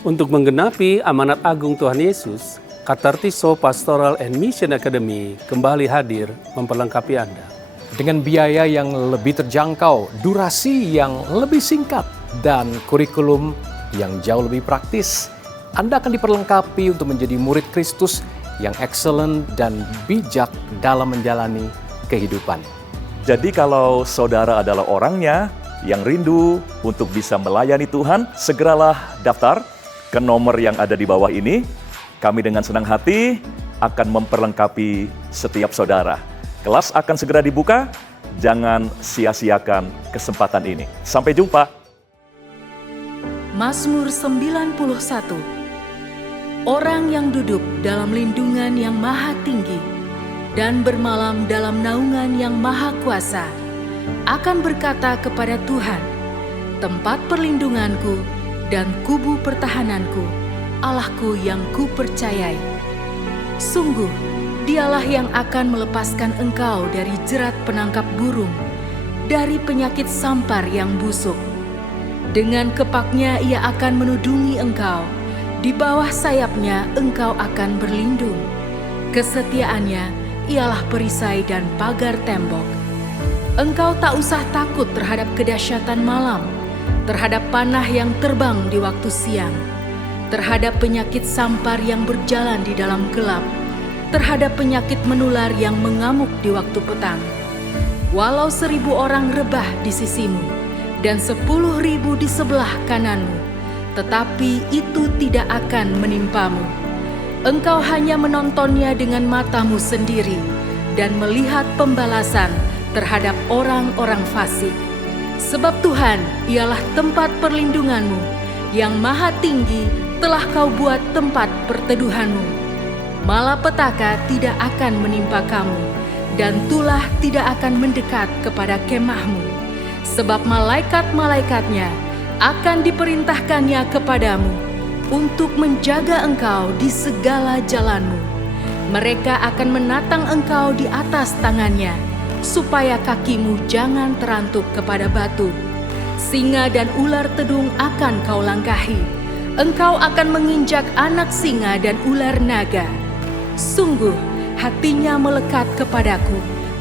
Untuk menggenapi amanat agung Tuhan Yesus, Katartiso Pastoral and Mission Academy kembali hadir memperlengkapi Anda. Dengan biaya yang lebih terjangkau, durasi yang lebih singkat, dan kurikulum yang jauh lebih praktis, Anda akan diperlengkapi untuk menjadi murid Kristus yang excellent dan bijak dalam menjalani kehidupan. Jadi kalau saudara adalah orangnya yang rindu untuk bisa melayani Tuhan, segeralah daftar ke nomor yang ada di bawah ini. Kami dengan senang hati akan memperlengkapi setiap saudara. Kelas akan segera dibuka, jangan sia-siakan kesempatan ini. Sampai jumpa. Mazmur 91. Orang yang duduk dalam lindungan yang maha tinggi dan bermalam dalam naungan yang maha kuasa akan berkata kepada Tuhan, tempat perlindunganku dan kubu pertahananku, Allahku yang kupercayai. Sungguh, Dialah yang akan melepaskan engkau dari jerat penangkap burung, dari penyakit sampar yang busuk. Dengan kepaknya Ia akan menudungi engkau, di bawah sayapnya engkau akan berlindung. Kesetiaannya ialah perisai dan pagar tembok. Engkau tak usah takut terhadap kedahsyatan malam, terhadap panah yang terbang di waktu siang, terhadap penyakit sampar yang berjalan di dalam gelap, terhadap penyakit menular yang mengamuk di waktu petang. Walau 1000 orang rebah di sisimu dan 10.000 di sebelah kananmu, tetapi itu tidak akan menimpamu. Engkau hanya menontonnya dengan matamu sendiri dan melihat pembalasan terhadap orang-orang fasik. Sebab Tuhan ialah tempat perlindunganmu, yang maha tinggi telah kau buat tempat perteduhanmu. Malapetaka tidak akan menimpa kamu, dan tulah tidak akan mendekat kepada kemahmu. Sebab malaikat-malaikatnya akan diperintahkannya kepadamu untuk menjaga engkau di segala jalanmu. Mereka akan menatang engkau di atas tangannya, supaya kakimu jangan terantuk kepada batu. Singa dan ular tedung akan kau langkahi. Engkau akan menginjak anak singa dan ular naga. Sungguh, hatinya melekat kepadaku,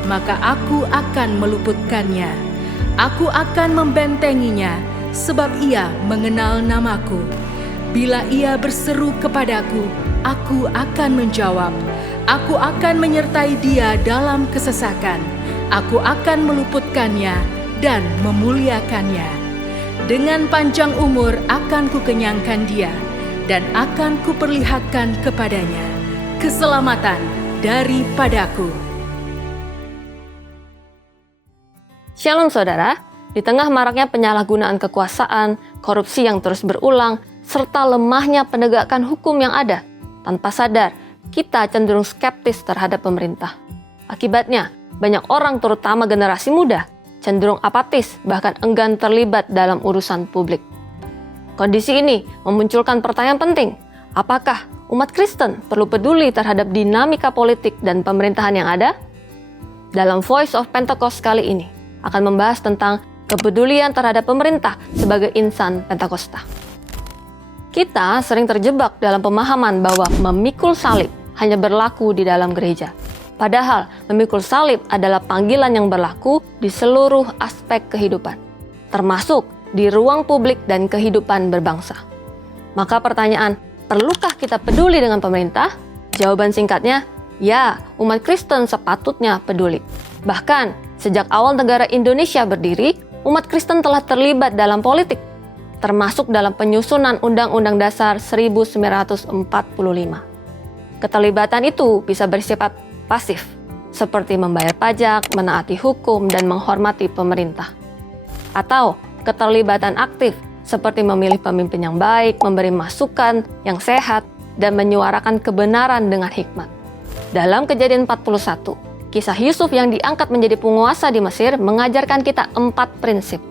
maka aku akan meluputkannya. Aku akan membentenginya, sebab ia mengenal namaku. Bila ia berseru kepadaku, aku akan menjawab. Aku akan menyertai dia dalam kesesakan. Aku akan meluputkannya dan memuliakannya. Dengan panjang umur akan kukenyangkan dia, dan akan kuperlihatkan kepadanya keselamatan daripadaku. Shalom saudara, di tengah maraknya penyalahgunaan kekuasaan, korupsi yang terus berulang, serta lemahnya penegakan hukum yang ada, tanpa sadar kita cenderung skeptis terhadap pemerintah. Akibatnya, banyak orang terutama generasi muda cenderung apatis bahkan enggan terlibat dalam urusan publik. Kondisi ini memunculkan pertanyaan penting, apakah umat Kristen perlu peduli terhadap dinamika politik dan pemerintahan yang ada? Dalam Voice of Pentecost kali ini akan membahas tentang kepedulian terhadap pemerintah sebagai insan Pentakosta. Kita sering terjebak dalam pemahaman bahwa memikul salib hanya berlaku di dalam gereja. Padahal memikul salib adalah panggilan yang berlaku di seluruh aspek kehidupan, termasuk di ruang publik dan kehidupan berbangsa. Maka pertanyaan, perlukah kita peduli dengan pemerintah? Jawaban singkatnya, ya, umat Kristen sepatutnya peduli. Bahkan, sejak awal negara Indonesia berdiri, umat Kristen telah terlibat dalam politik, termasuk dalam penyusunan Undang-Undang Dasar 1945. Keterlibatan itu bisa bersifat pasif, seperti membayar pajak, menaati hukum, dan menghormati pemerintah. Atau keterlibatan aktif, seperti memilih pemimpin yang baik, memberi masukan yang sehat, dan menyuarakan kebenaran dengan hikmat. Dalam Kejadian 41, kisah Yusuf yang diangkat menjadi penguasa di Mesir mengajarkan kita 4 prinsip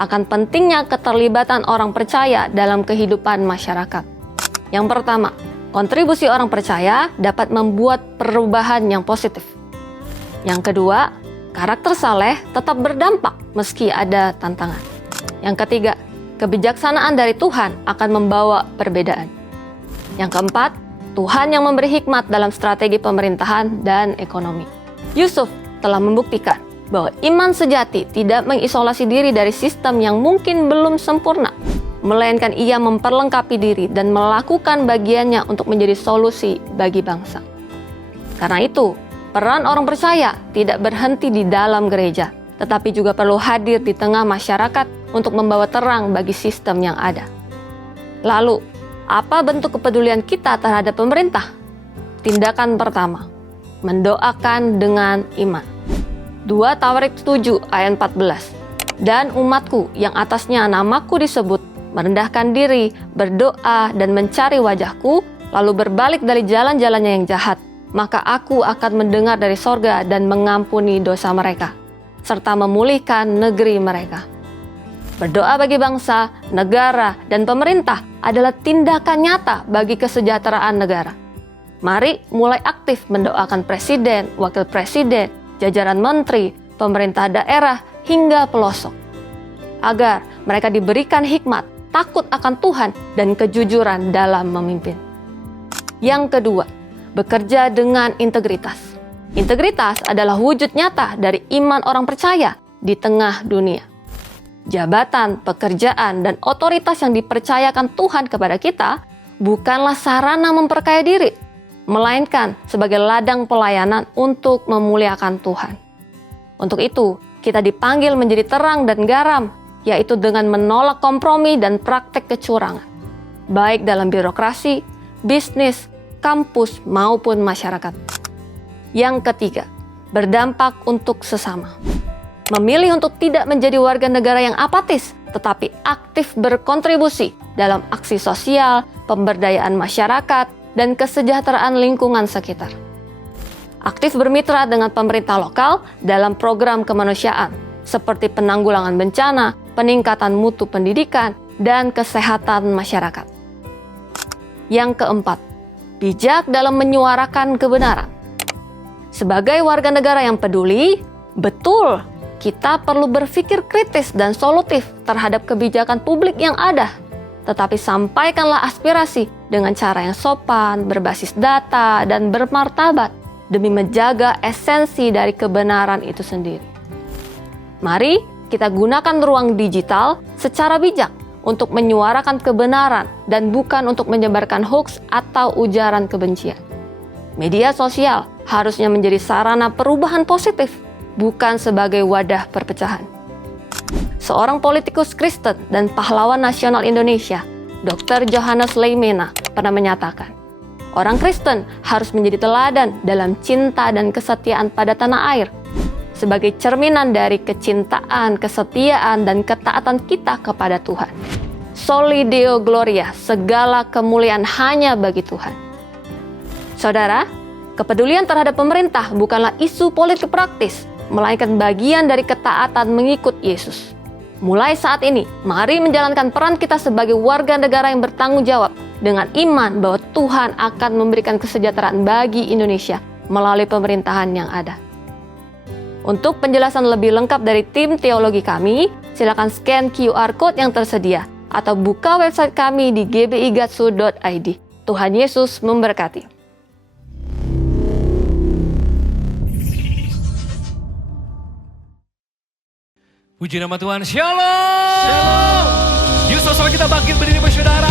akan pentingnya keterlibatan orang percaya dalam kehidupan masyarakat. Yang pertama, kontribusi orang percaya dapat membuat perubahan yang positif. Yang kedua, karakter saleh tetap berdampak meski ada tantangan. Yang ketiga, kebijaksanaan dari Tuhan akan membawa perbedaan. Yang keempat, Tuhan yang memberi hikmat dalam strategi pemerintahan dan ekonomi. Yusuf telah membuktikan bahwa iman sejati tidak mengisolasi diri dari sistem yang mungkin belum sempurna, melainkan ia memperlengkapi diri dan melakukan bagiannya untuk menjadi solusi bagi bangsa. Karena itu, peran orang percaya tidak berhenti di dalam gereja, tetapi juga perlu hadir di tengah masyarakat untuk membawa terang bagi sistem yang ada. Lalu, apa bentuk kepedulian kita terhadap pemerintah? Tindakan pertama, mendoakan dengan iman. 2 Tawarik 7 ayat 14. Dan umatku yang atasnya namaku disebut, merendahkan diri, berdoa, dan mencari wajahku, lalu berbalik dari jalan-jalannya yang jahat, maka aku akan mendengar dari sorga dan mengampuni dosa mereka, serta memulihkan negeri mereka. Berdoa bagi bangsa, negara, dan pemerintah adalah tindakan nyata bagi kesejahteraan negara. Mari mulai aktif mendoakan presiden, wakil presiden, jajaran menteri, pemerintah daerah, hingga pelosok, agar mereka diberikan hikmat, takut akan Tuhan, dan kejujuran dalam memimpin. Yang kedua, bekerja dengan integritas. Integritas adalah wujud nyata dari iman orang percaya di tengah dunia. Jabatan, pekerjaan, dan otoritas yang dipercayakan Tuhan kepada kita bukanlah sarana memperkaya diri, melainkan sebagai ladang pelayanan untuk memuliakan Tuhan. Untuk itu, kita dipanggil menjadi terang dan garam, yaitu dengan menolak kompromi dan praktek kecurangan, baik dalam birokrasi, bisnis, kampus, maupun masyarakat. Yang ketiga, berdampak untuk sesama. Memilih untuk tidak menjadi warga negara yang apatis, tetapi aktif berkontribusi dalam aksi sosial, pemberdayaan masyarakat, dan kesejahteraan lingkungan sekitar. Aktif bermitra dengan pemerintah lokal dalam program kemanusiaan, seperti penanggulangan bencana, peningkatan mutu pendidikan, dan kesehatan masyarakat. Yang keempat, bijak dalam menyuarakan kebenaran. Sebagai warga negara yang peduli, betul, kita perlu berpikir kritis dan solutif terhadap kebijakan publik yang ada. Tetapi sampaikanlah aspirasi dengan cara yang sopan, berbasis data, dan bermartabat demi menjaga esensi dari kebenaran itu sendiri. Mari kita gunakan ruang digital secara bijak untuk menyuarakan kebenaran dan bukan untuk menyebarkan hoaks atau ujaran kebencian. Media sosial harusnya menjadi sarana perubahan positif, bukan sebagai wadah perpecahan. Seorang politikus Kristen dan pahlawan nasional Indonesia, Dr. Johannes Leimena, pernah menyatakan, orang Kristen harus menjadi teladan dalam cinta dan kesetiaan pada tanah air, sebagai cerminan dari kecintaan, kesetiaan, dan ketaatan kita kepada Tuhan. Soli Deo Gloria, segala kemuliaan hanya bagi Tuhan. Saudara, kepedulian terhadap pemerintah bukanlah isu politik praktis, melainkan bagian dari ketaatan mengikut Yesus. Mulai saat ini, mari menjalankan peran kita sebagai warga negara yang bertanggung jawab dengan iman bahwa Tuhan akan memberikan kesejahteraan bagi Indonesia melalui pemerintahan yang ada. Untuk penjelasan lebih lengkap dari tim teologi kami, silakan scan QR Code yang tersedia atau buka website kami di gbigatsu.id. Tuhan Yesus memberkati. Puji nama Tuhan. Shalom. Yuk sama-sama kita bangkit berdiri bersaudara.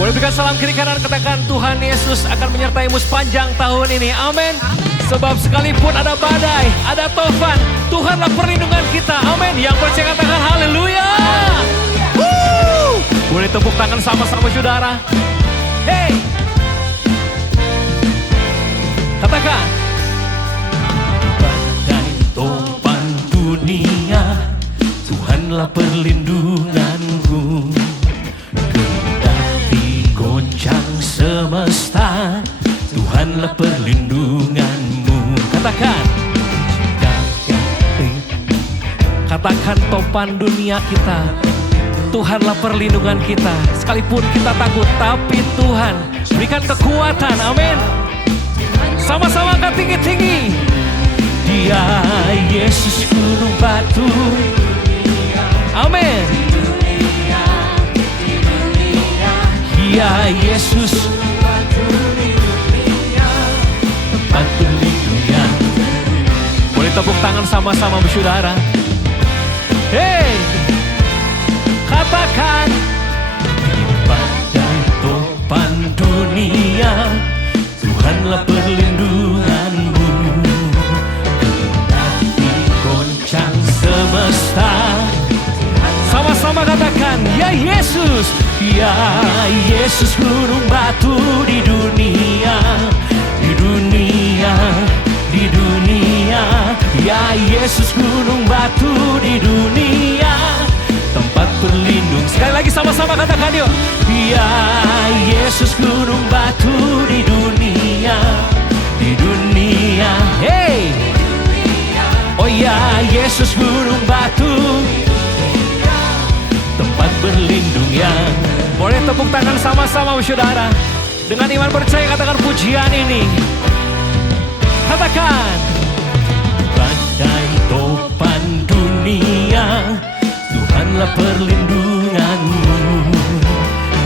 Boleh berikan salam kiri kanan, katakan Tuhan Yesus akan menyertaimu sepanjang tahun ini. Amin. Sebab sekalipun ada badai, ada topan, Tuhanlah perlindungan kita. Amin. Yang percaya katakan haleluya. Boleh tepuk tangan sama-sama saudara. Hey. Katakan. Topan dunia, Tuhanlah perlindunganmu. Kendati goncang semesta, Tuhanlah perlindunganmu. Katakan topan dunia kita, Tuhanlah perlindungan kita. Sekalipun kita takut, tapi Tuhan berikan kekuatan. Amin. Sama-sama angkat tinggi-tinggi. Ya Yesus gunung batu. Amin. Ya Yesus gunung batu di dunia. Boleh tepuk tangan sama-sama saudara. Hey, katakan badai topan dunia, Tuhanlah perlindunganmu. Tapi goncang semesta, sama-sama katakan ya Yesus, ya Yesus gunung batu di dunia, di dunia, di dunia. Ya Yesus gunung batu di dunia, tempat berlindung. Sekali lagi sama-sama katakan yuk. Ya Yesus gunung batu di dunia, di dunia. Hey. Oh ya Yesus gunung batu di dunia, tempat berlindung ya. Boleh tepuk tangan sama-sama saudara. Dengan iman percaya katakan pujian ini. Katakan. Badai topan dunia, Tuhanlah perlindunganmu.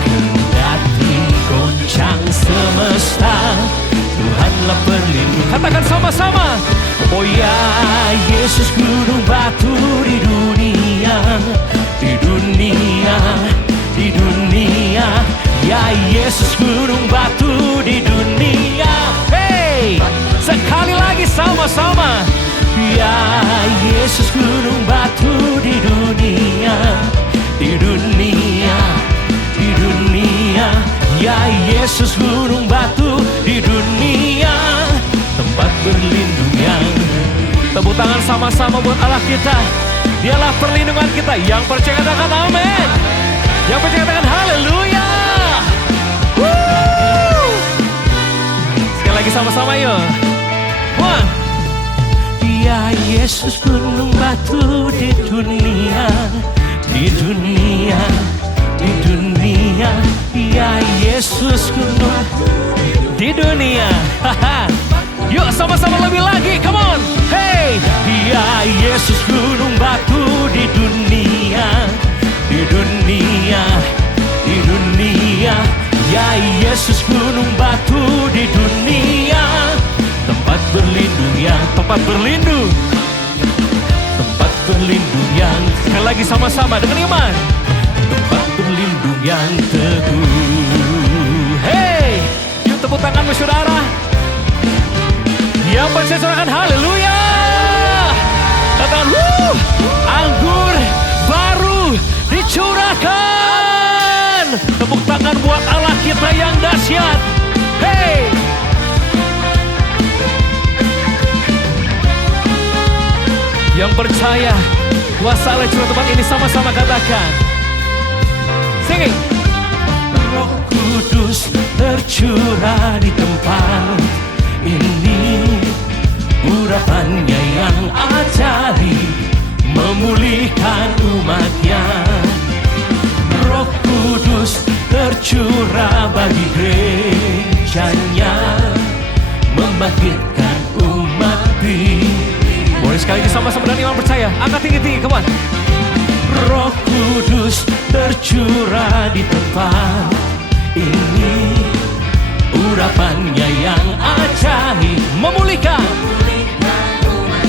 Kendati goncang semesta, Tuhanlah perlindungan. Katakan sama-sama. Oh ya Yesus gunung batu di dunia, di dunia, di dunia. Ya Yesus gunung batu di dunia. Hey, sekali lagi sama-sama. Ya Yesus gunung batu di dunia, di dunia, di dunia. Ya Yesus gunung batu di dunia, tempat berlindungnya. Tepuk tangan sama-sama buat Allah kita. Dialah perlindungan kita. Yang percaya katakan amin. Yang percaya katakan haleluya. Sekali lagi sama-sama yuk. One. Ya Yesus gunung batu di dunia, di dunia, di dunia. Ya Yesus gunung batu di dunia. Yuk sama-sama lebih lagi, come on. Hey, ya Yesus gunung batu di dunia, di dunia, di dunia. Ya Yesus gunung batu di dunia, tempat berlindungnya, tempat berlindung, tempat berlindung yang. Sekali lagi sama-sama dengan iman. Tempat berlindung yang teguh. Hey, yuk tepuk tangan saudara. Yang percaya haleluya. Katakan anggur baru dicurahkan. Tepuk tangan buat Allah kita yang dahsyat. Hey. Yang percaya kuasa Allah cuma tempat ini, sama-sama katakan. Singing. Roh Kudus tercurah di tempat ini, urapannya yang ajaib memulihkan umatnya. Roh Kudus tercurah bagi gerejanya, membangkitkan umat pilih. Boleh sekali sama-sama dari orang percaya, angkat tinggi-tinggi, come on. Roh Kudus tercurah di tempat ini, urapannya yang ajaib memulihkan umat.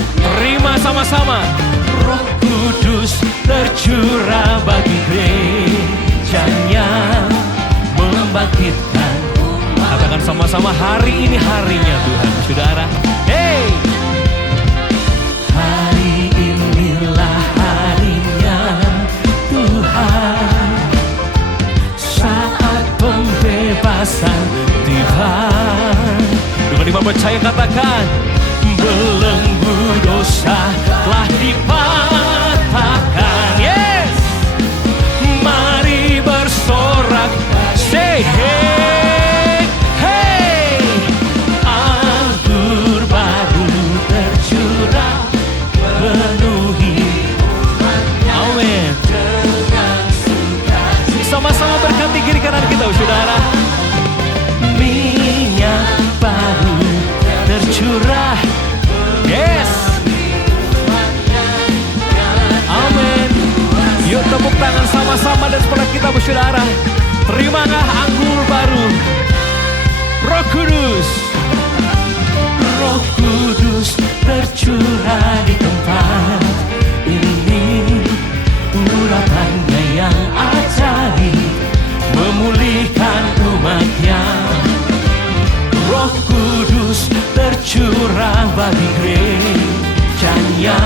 bersuara bagi gerejanya,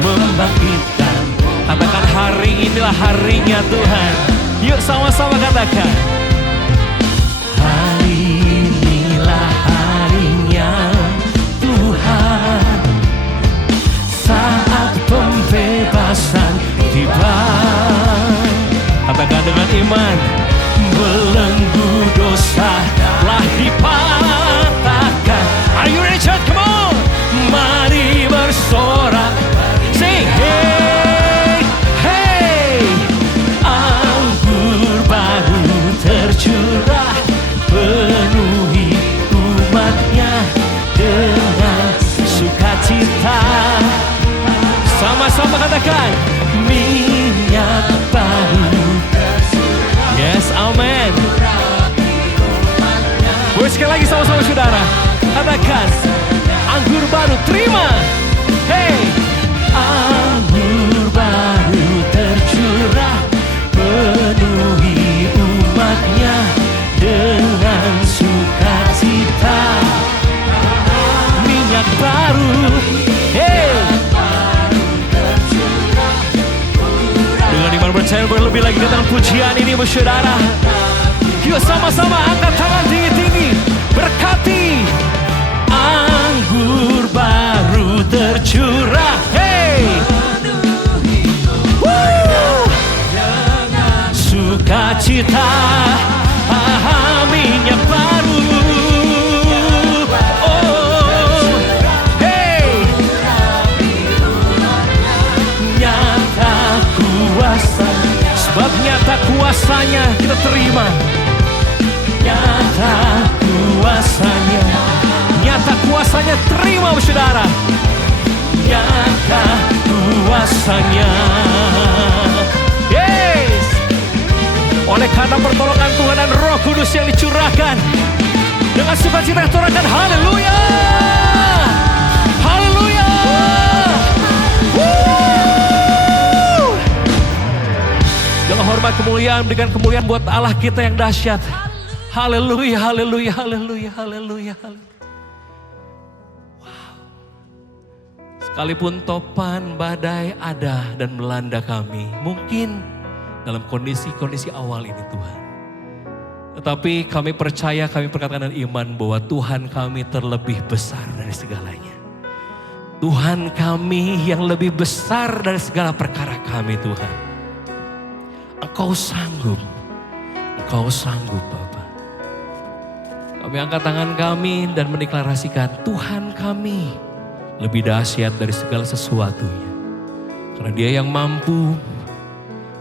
membangkitkan. Katakan hari inilah harinya Tuhan. Yuk sama-sama katakan. Hari inilah harinya Tuhan, saat pembebasan tiba. Katakan dengan iman. Belenggu dosa telah dipatahkan. Are you ready, church? Come on. Mari bersorak. Sing. Hey, anggur baru tercurah, penuhi umatnya dengan sukacita. Sama-sama katakan. Minyak baru tercurah. Yes, amen. Sekali lagi sama-sama saudara. Katakan. Anggur baru terima. Hey, anggur baru tercurah, penuhi umatnya dengan sukacita. Minyak baru, hey, baru tercurah. Dengan iman percaya berlebih lagi dalam pujian ini saudara. Yuk sama-sama angkat tangan tinggi-tinggi. Berkati. Anggur baru tercurah. Hey, penuhi umatnya dengan sukacita. Minyak baru. Hey, nyata kuasanya. Sebab nyata kuasanya kita terima. Nyata kuasanya. Nyata kuasanya terima saudara. Nyata kuasanya. Yes. Oleh karena pertolongan Tuhan dan Roh Kudus yang dicurahkan, dengan sukacita aturkan haleluya. Haleluya. Dalam hormat kemuliaan, berikan kemuliaan buat Allah kita yang dahsyat. Haleluya, haleluya, haleluya, haleluya. Sekalipun topan badai ada dan melanda kami, mungkin dalam kondisi-kondisi awal ini Tuhan. Tetapi kami percaya, kami perkatakan dengan iman bahwa Tuhan kami terlebih besar dari segalanya. Tuhan kami yang lebih besar dari segala perkara kami Tuhan. Engkau sanggup, Engkau sanggup Bapa. Kami angkat tangan kami dan mendeklarasikan Tuhan kami lebih dahsyat dari segala sesuatu. Karena Dia yang mampu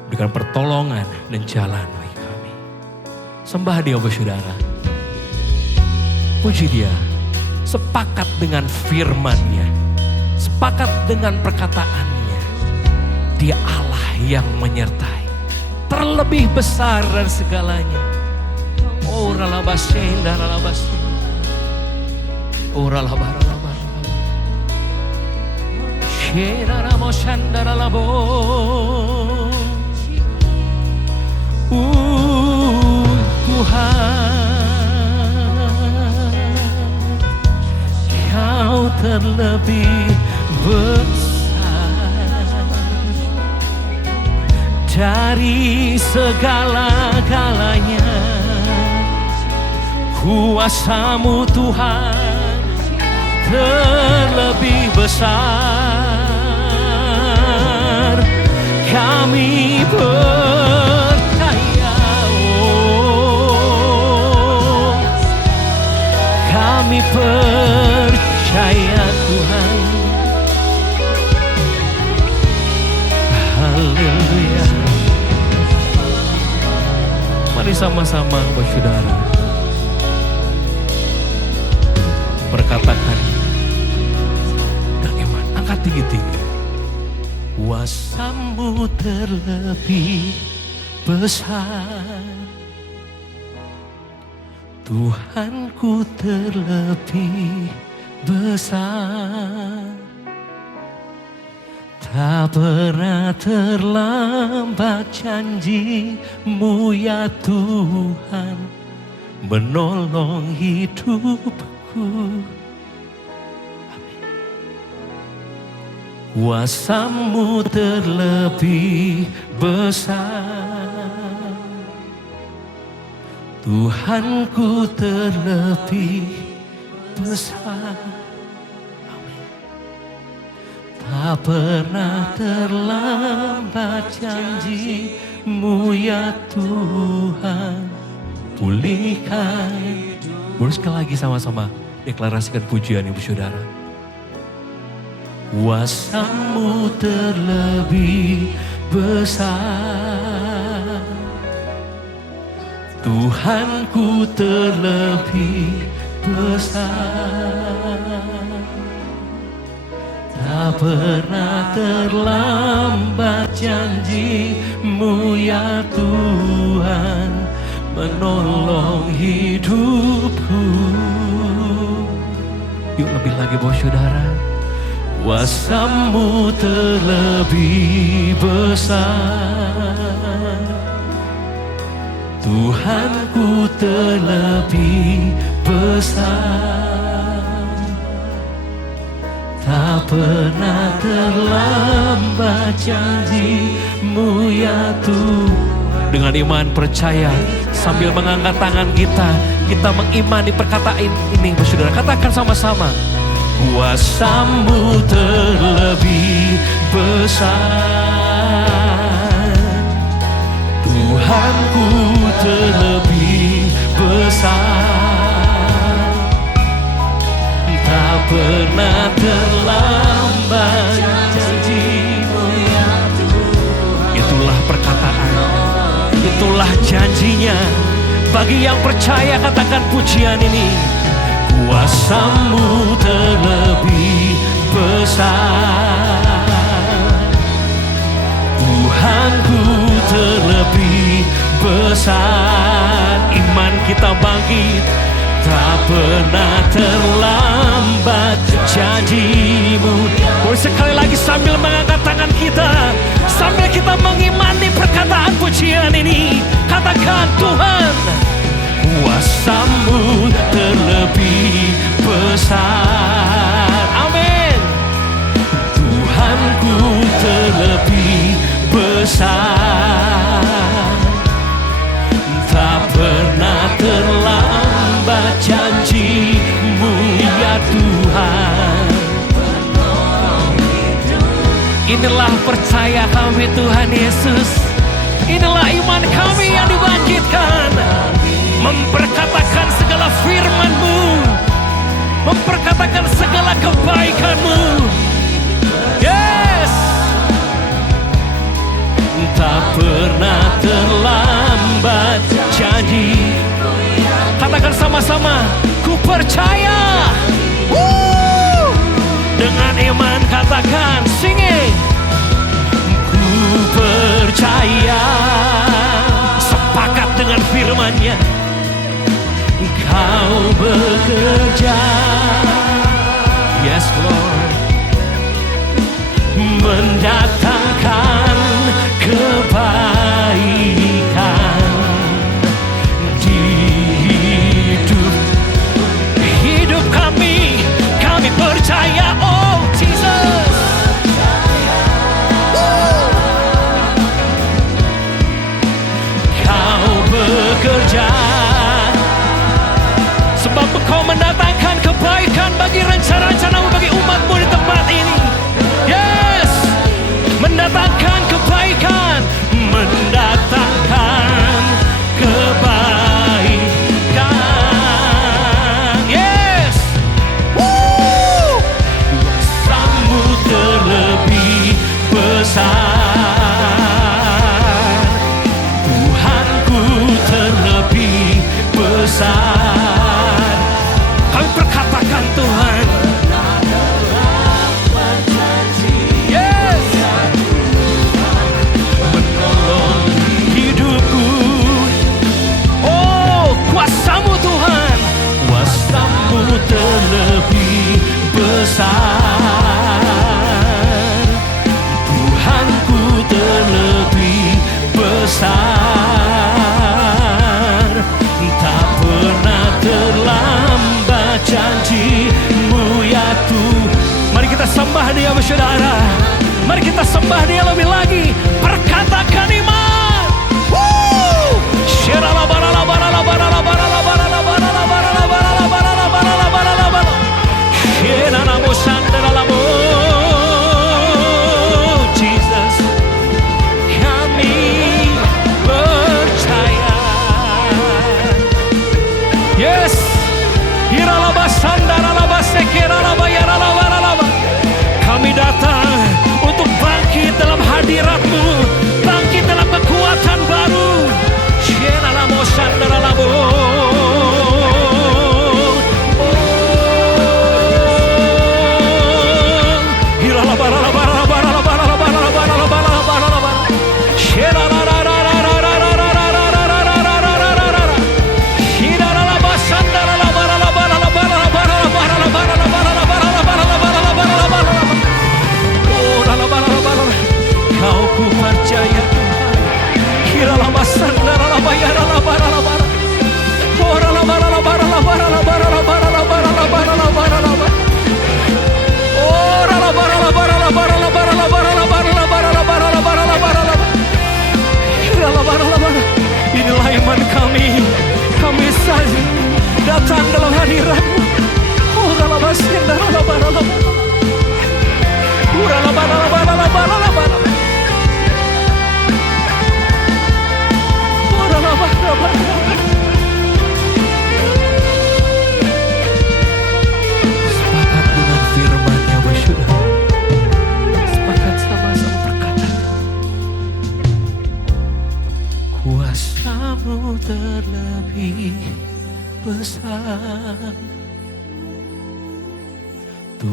memberikan pertolongan dan jalan bagi kami. Sembah Dia saudara. Puji Dia. Sepakat dengan firman-Nya. Sepakat dengan perkataannya. Dia Allah yang menyertai. Terlebih besar dari segalanya. Oh ralabasnya indah ralabasnya. Oh ralabasnya. Tuhan, Kau terlebih besar dari segala-galanya. Kuasa-Mu Tuhan terlebih besar. Kami percaya, kami percaya Tuhan. Haleluya. Mari sama-sama saudara berkatakan dengan iman. Angkat tinggi-tinggi. Kuasa-Mu terlebih besar, Tuhanku terlebih besar. Tak pernah terlambat janji-Mu ya Tuhan, menolong hidupku. Kuasa-Mu terlebih besar, Tuhanku terlebih besar. Tak pernah terlambat janji-Mu ya Tuhan, pulihkan. Boleh sekali lagi sama-sama deklarasikan pujian Ibu Saudara. Kuasa-Mu terlebih besar, Tuhanku terlebih besar. Tak pernah terlambat janji-Mu ya Tuhan, menolong hidupku. Yuk lebih lagi Bapak Saudara. Kuasa-Mu terlebih besar, Tuhanku terlebih besar. Tak pernah terlambat janji-Mu ya Tuhan. Dengan iman percaya sambil mengangkat tangan kita mengimani perkataan ini. Saudara katakan sama-sama. Kuasa-Mu terlebih besar, Tuhanku terlebih besar. Tak pernah terlambat janji-Mu ya Tuhan. Itulah perkataan, itulah janjinya. Bagi yang percaya katakan pujian ini. Kuasa-Mu terlebih besar, Tuhanku terlebih besar. Iman kita bangkit, tak pernah terlambat janji-Mu. Sekali lagi sambil mengangkat tangan kita, sambil kita mengimani perkataan pujian ini, katakan Tuhan, kuasa-Mu terlebih besar. Amin. Tuhanku terlebih besar, tak pernah terlambat janji-Mu ya Tuhan,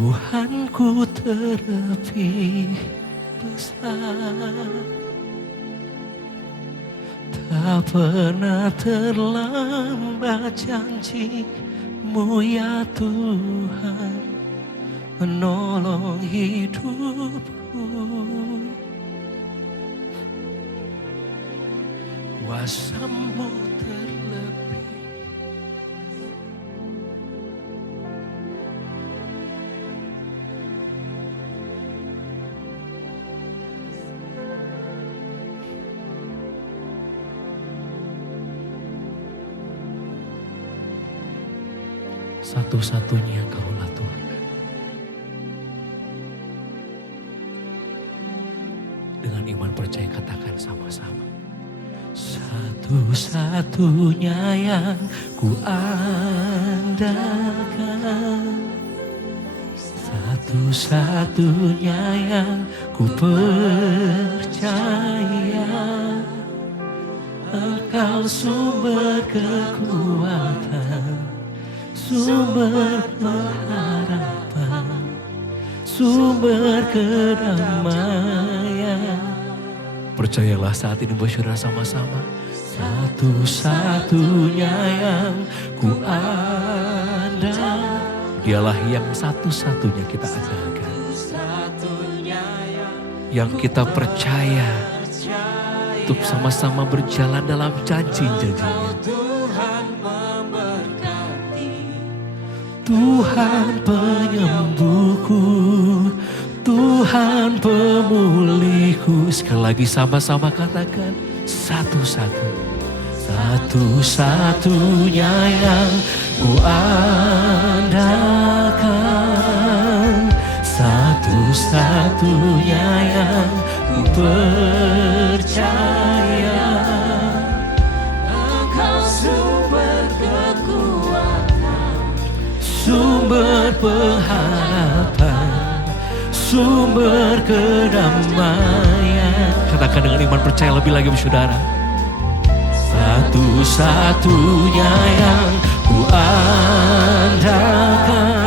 Tuhanku terlebih besar, tak pernah terlambat janji-Mu ya Tuhan, menolong hidupku. Kuasa-Mu terlebih. Satu-satunya Kaulah Tuhan. Dengan iman percaya katakan sama-sama. Satu-satunya yang ku andalkan, satu-satunya yang ku percaya, Engkau sumber kekuatan, sumber pengharapan, sumber kedamaian. Percayalah saat ini bersyukur sama-sama. Satu-satunya yang ku andalkan, Dialah yang satu-satunya kita andalkan, yang kita percaya untuk sama-sama berjalan dalam janji-janji-Nya. Tuhan penyembuhku, Tuhan pemulihku. Sekali lagi sama-sama katakan, satu-satunya yang ku andalkan, satu-satunya yang ku percaya, Engkau sumber kekuatan, sumber pengharapan, sumber kedamaian. Katakan dengan iman percaya lebih lagi saudara. Satu-satunya yang ku andalkan.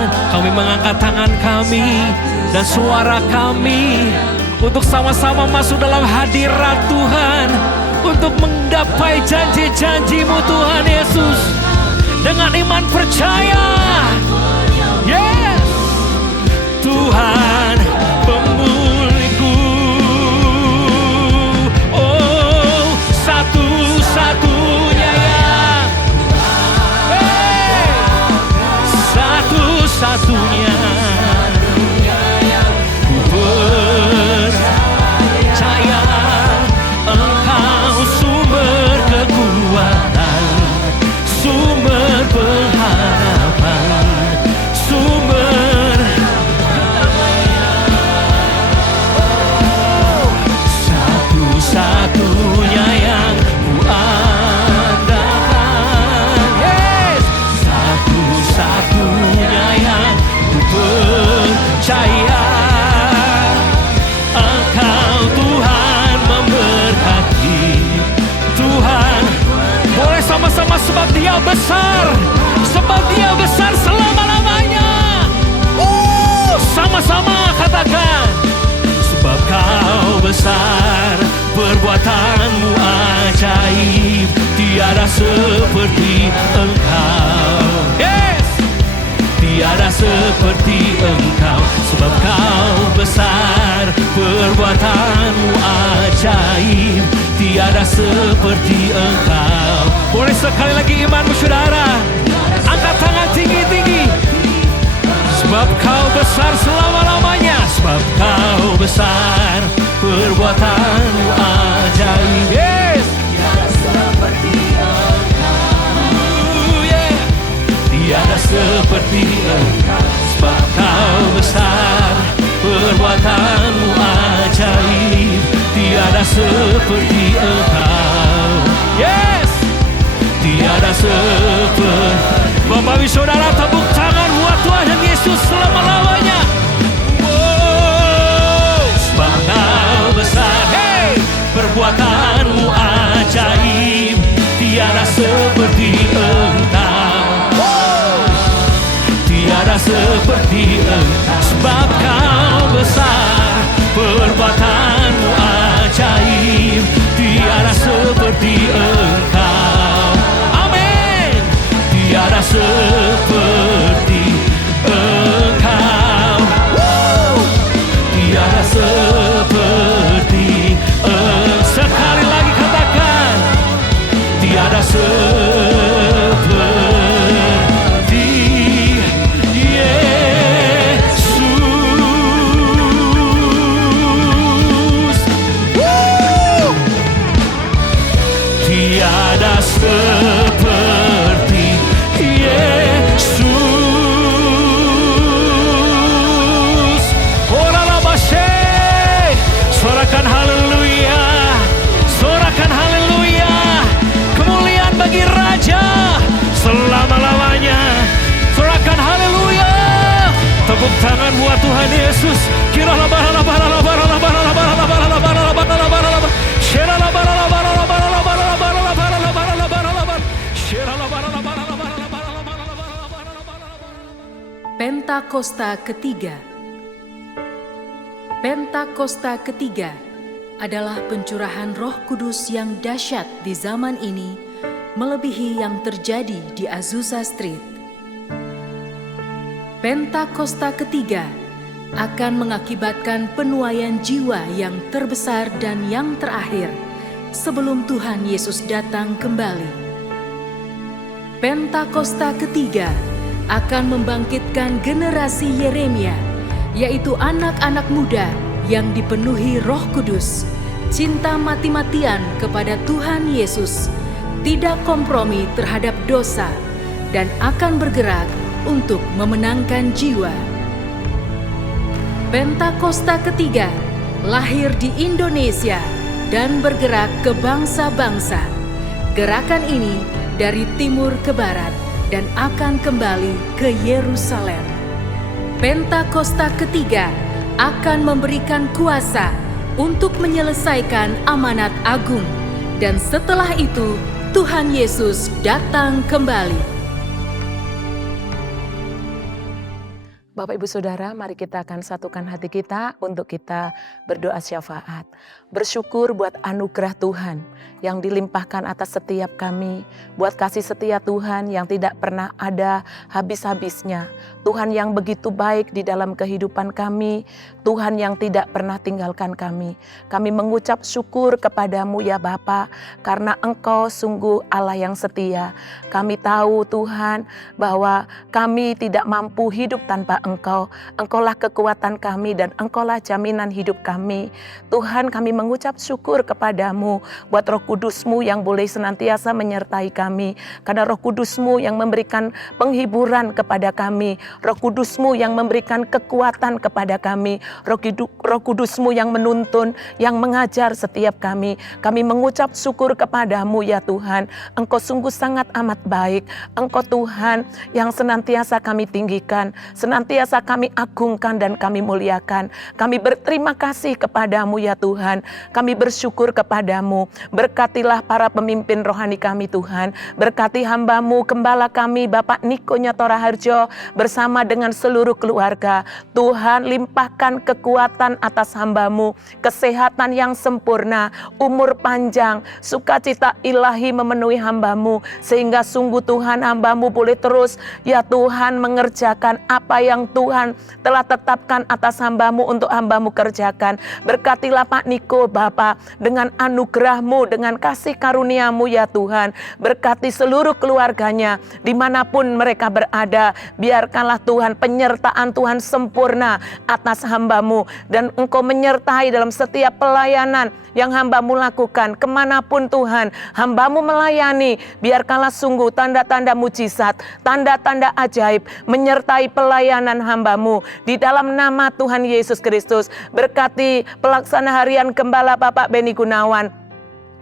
Kami mengangkat tangan kami dan suara kami untuk sama-sama masuk dalam hadirat Tuhan, untuk menggapai janji-janji-Mu Tuhan Yesus. Dengan iman percaya, yes, Tuhan pemulihku. Oh, satu-satunya, satu-satunya ku percaya, Engkau sumber kekuatan, sumber pengharapan, Pentakosta ketiga. Pentakosta ketiga adalah pencurahan Roh Kudus yang dahsyat di zaman ini, melebihi yang terjadi di Azusa Street. Pentakosta ketiga akan mengakibatkan penuaian jiwa yang terbesar dan yang terakhir sebelum Tuhan Yesus datang kembali. Pentakosta ketiga akan membangkitkan generasi Yeremia, yaitu anak-anak muda yang dipenuhi Roh Kudus, cinta mati-matian kepada Tuhan Yesus, tidak kompromi terhadap dosa, dan akan bergerak untuk memenangkan jiwa. Pentakosta ketiga lahir di Indonesia dan bergerak ke bangsa-bangsa. Gerakan ini dari timur ke barat dan akan kembali ke Yerusalem. Pentakosta ketiga akan memberikan kuasa untuk menyelesaikan amanat agung, dan setelah itu Tuhan Yesus datang kembali. Bapak Ibu Saudara, mari kita akan satukan hati kita untuk kita berdoa syafaat. Bersyukur buat anugerah Tuhan yang dilimpahkan atas setiap kami, buat kasih setia Tuhan yang tidak pernah ada habis-habisnya. Tuhan yang begitu baik di dalam kehidupan kami, Tuhan yang tidak pernah tinggalkan kami. Kami mengucap syukur kepadamu ya Bapa, karena Engkau sungguh Allah yang setia. Kami tahu Tuhan bahwa kami tidak mampu hidup tanpa Engkau. Engkaulah kekuatan kami dan Engkaulah jaminan hidup kami. Tuhan, kami mengucap syukur kepadamu buat Roh Kudus-Mu yang boleh senantiasa menyertai kami. Karena Roh Kudus-Mu yang memberikan penghiburan kepada kami. Roh Kudus-Mu yang memberikan kekuatan kepada kami. Roh Kudus-Mu yang menuntun, yang mengajar setiap kami. Kami mengucap syukur kepadamu ya Tuhan. Engkau sungguh sangat amat baik. Engkau Tuhan yang senantiasa kami tinggikan, senantiasa kami agungkan dan kami muliakan. Kami berterima kasih kepadamu ya Tuhan. Kami bersyukur kepadamu. Berkatilah para pemimpin rohani kami Tuhan. Berkati hamba-Mu, gembala kami Bapak Niko Nyoto Raharjo bersama dengan seluruh keluarga. Tuhan, limpahkan kekuatan atas hamba-Mu, kesehatan yang sempurna, umur panjang, sukacita ilahi memenuhi hamba-Mu, sehingga sungguh Tuhan hamba-Mu boleh terus ya Tuhan mengerjakan apa yang Tuhan telah tetapkan atas hamba-Mu untuk hamba-Mu kerjakan. Berkatilah Pak Niko Bapa dengan anugerah-Mu, dengan kasih karunia-Mu ya Tuhan. Berkati seluruh keluarganya dimanapun mereka berada. Biarkanlah Tuhan penyertaan Tuhan sempurna atas hamba-Mu, dan Engkau menyertai dalam setiap pelayanan yang hamba-Mu lakukan. Kemanapun Tuhan hamba-Mu melayani, biarkanlah sungguh tanda-tanda mujizat, tanda-tanda ajaib menyertai pelayanan hamba-Mu di dalam nama Tuhan Yesus Kristus. Berkati pelaksana harian Gembala Bapak Beni Gunawan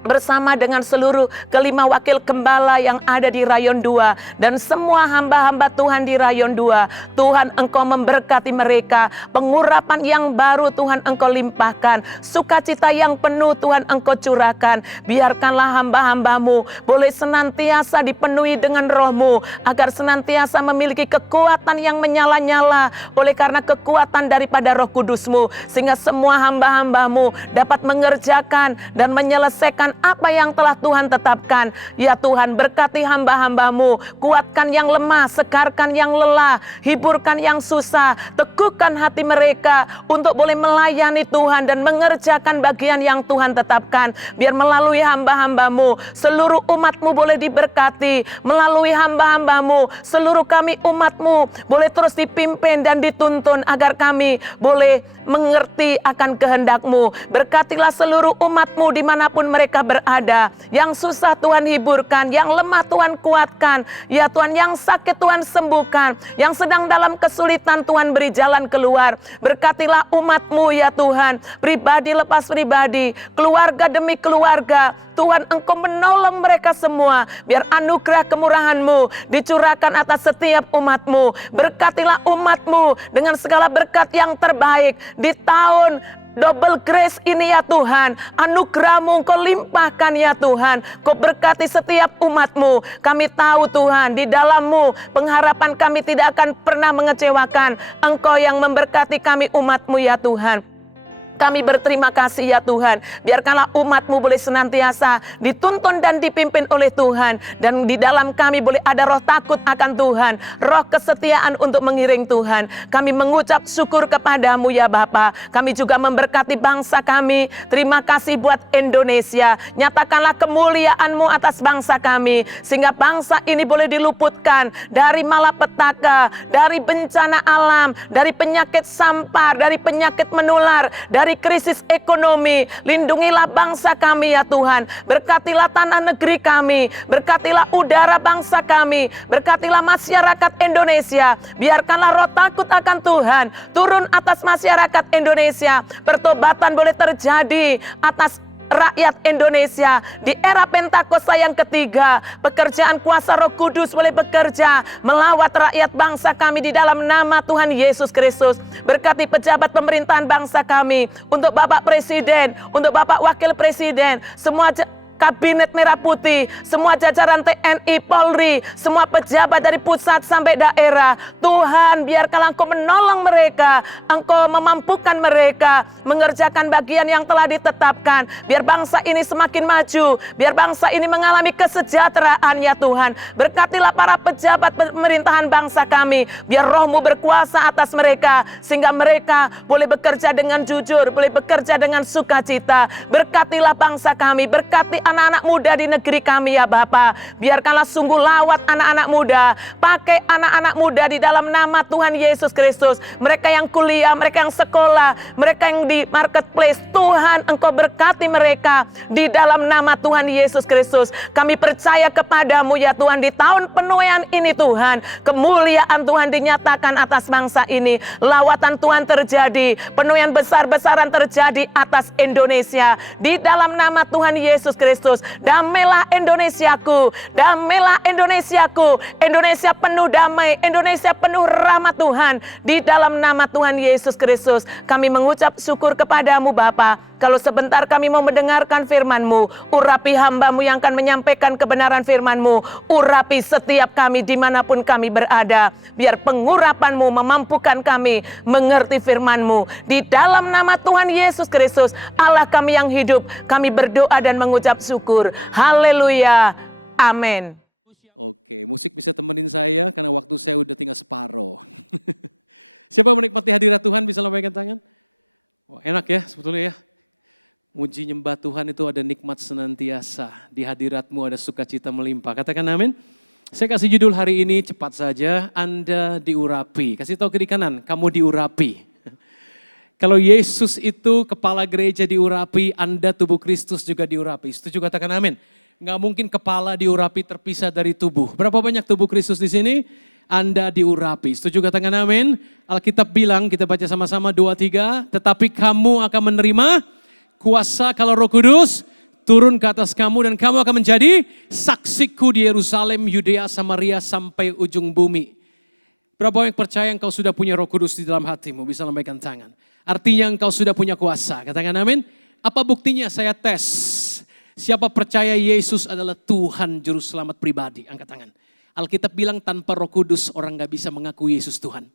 bersama dengan seluruh kelima wakil gembala yang ada di Rayon 2 dan semua hamba-hamba Tuhan di Rayon 2. Tuhan, Engkau memberkati mereka, pengurapan yang baru Tuhan Engkau limpahkan, sukacita yang penuh Tuhan Engkau curahkan. Biarkanlah hamba-hamba-Mu boleh senantiasa dipenuhi dengan Roh-Mu, agar senantiasa memiliki kekuatan yang menyala-nyala oleh karena kekuatan daripada Roh Kudus-Mu, sehingga semua hamba-hamba-Mu dapat mengerjakan dan menyelesaikan apa yang telah Tuhan tetapkan. Ya Tuhan, berkati hamba-hamba-Mu, kuatkan yang lemah, segarkan yang lelah, hiburkan yang susah, teguhkan hati mereka untuk boleh melayani Tuhan dan mengerjakan bagian yang Tuhan tetapkan. Biar melalui hamba-hamba-Mu, seluruh umat-Mu boleh diberkati. Melalui hamba-hamba-Mu, seluruh kami umat-Mu boleh terus dipimpin dan dituntun agar kami boleh mengerti akan kehendak-Mu. Berkatilah seluruh umat-Mu dimanapun mereka berada. Yang susah Tuhan hiburkan, yang lemah Tuhan kuatkan. Ya Tuhan, yang sakit Tuhan sembuhkan, yang sedang dalam kesulitan Tuhan beri jalan keluar. Berkatilah umat-Mu ya Tuhan, pribadi lepas pribadi, keluarga demi keluarga. Tuhan, Engkau menolong mereka semua. Biar anugerah kemurahan-Mu dicurahkan atas setiap umat-Mu. Berkatilah umat-Mu dengan segala berkat yang terbaik di tahun double grace ini ya Tuhan. Anugerah-Mu Engkau limpahkan ya Tuhan. Kau berkati setiap umat-Mu. Kami tahu Tuhan, di dalam-Mu pengharapan kami tidak akan pernah mengecewakan. Engkau yang memberkati kami umat-Mu ya Tuhan. Kami berterima kasih ya Tuhan. Biarkanlah umat-Mu boleh senantiasa dituntun dan dipimpin oleh Tuhan. Dan di dalam kami boleh ada roh takut akan Tuhan. Roh kesetiaan untuk mengiring Tuhan. Kami mengucap syukur kepadamu ya Bapa. Kami juga memberkati bangsa kami. Terima kasih buat Indonesia. Nyatakanlah kemuliaan-Mu atas bangsa kami. Sehingga bangsa ini boleh diluputkan dari malapetaka, dari bencana alam, dari penyakit sampar, dari penyakit menular, dari krisis ekonomi. Lindungilah bangsa kami ya Tuhan. Berkatilah tanah negeri kami. Berkatilah udara bangsa kami. Berkatilah masyarakat Indonesia. Biarkanlah roh takut akan Tuhan turun atas masyarakat Indonesia. Pertobatan boleh terjadi atas rakyat Indonesia di era Pentakosta yang ketiga. Pekerjaan kuasa Roh Kudus boleh bekerja melawat rakyat bangsa kami di dalam nama Tuhan Yesus Kristus. Berkati pejabat pemerintahan bangsa kami, untuk Bapak Presiden, untuk Bapak Wakil Presiden, semua Kabinet Merah Putih, semua jajaran TNI, Polri, semua pejabat dari pusat sampai daerah. Tuhan, biarkanlah Engkau menolong mereka, Engkau memampukan mereka mengerjakan bagian yang telah ditetapkan. Biar bangsa ini semakin maju, biar bangsa ini mengalami kesejahteraan ya Tuhan. Berkatilah para pejabat pemerintahan bangsa kami, biar Roh-Mu berkuasa atas mereka, sehingga mereka boleh bekerja dengan jujur, boleh bekerja dengan sukacita. Berkatilah bangsa kami, berkati anak-anak muda di negeri kami ya Bapa. Biarkanlah sungguh lawat anak-anak muda. Pakai anak-anak muda di dalam nama Tuhan Yesus Kristus. Mereka yang kuliah, mereka yang sekolah, mereka yang di marketplace. Tuhan, Engkau berkati mereka di dalam nama Tuhan Yesus Kristus. Kami percaya kepadamu ya Tuhan, di tahun penuaian ini Tuhan, kemuliaan Tuhan dinyatakan atas bangsa ini. Lawatan Tuhan terjadi, penuaian besar-besaran terjadi atas Indonesia. Di dalam nama Tuhan Yesus Kristus. Damailah Indonesiaku, damailah Indonesiaku. Indonesia penuh damai, Indonesia penuh rahmat Tuhan. Di dalam nama Tuhan Yesus Kristus, kami mengucap syukur kepadamu Bapa. Kalau sebentar kami mau mendengarkan firman-Mu, urapi hamba-Mu yang akan menyampaikan kebenaran firman-Mu. Urapi setiap kami dimanapun kami berada. Biar pengurapan-Mu memampukan kami mengerti firman-Mu. Di dalam nama Tuhan Yesus Kristus, Allah kami yang hidup, kami berdoa dan mengucap syukur. Haleluya. Amin. Oke, musik bisa temenin saya karena waktu saya udah tinggal separuh. Siapa menikmati hadirat Tuhan bisa lambaikan tangan? Oh, enak ya sebetulnya ya. Muji nyembah Tuhan itu ada nikmat senantiasa. Di hadirat-Mu ada sukacita melimpah. Katakan amin. Saya kasih judul hari ini cepat saja, Anda diurapi. Kasih tahu kiri kanan, kamu diurapi. Kalau Yesus itu kepala gereja diurapi, Anda tubuh Kristus juga diurapi. Setuju katakan amin. Nggak mungkin kepala diurapi terpisah dari tubuh. Berapa banyak tubuh Kristus di sini? Anda diurapi. Setuju katakan amin. Alkitab bilang, kita baca sama-sama 2-3. Tetapi kamu akan menerima kuasa kalau Roh Kudus turun ke atas kamu dan kamu akan menjadi saksiku di Yerusalem, Yudea, Samaria sampai ujung bumi. Berapa yang percaya engkau sudah punya Roh Kudus di dalam hatimu? Bisa lambaikan tangan. Artinya engkau sudah punya kuasa. Katakan amin. Apa buktinya? Saya tes. Siapa percaya Yesus adalah Tuhan Juru Selamat pribadi? Angkat tangan. Alkitab bilang tanpa Roh Kudus orang gak bisa mengaku Yesus Tuhan.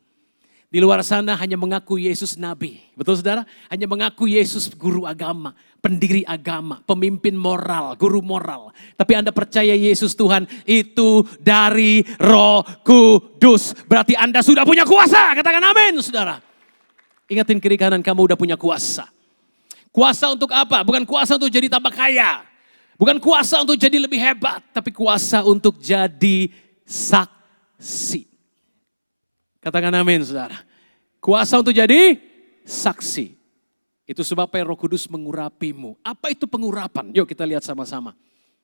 Di luar sana hanya mengaku Yesus Nabi. Betul saudara? Hanya mengaku Yesus guru agama, pendiri agama, pemimpin moral, guru moral. Tapi Anda percaya Yesus Tuhan itu dari Roh Kudus. Berarti Anda sudah punya kuasa. Katakan amin saudara. Ingatin kiri kanan, kamu udah punya kuasa. Kuasa untuk apa? Bukan kuasa untuk jadi tambah kaya. Bukan kuasa untuk jadi lebih hebat. Tapi kuasa untuk jadi saksi. Katakan amin saudara. Kuasa untuk jadi saksi. Itu sebabnya Roh Kudus mengurapimu. Apa itu pengurapan? Yuk kita lihat sama-sama.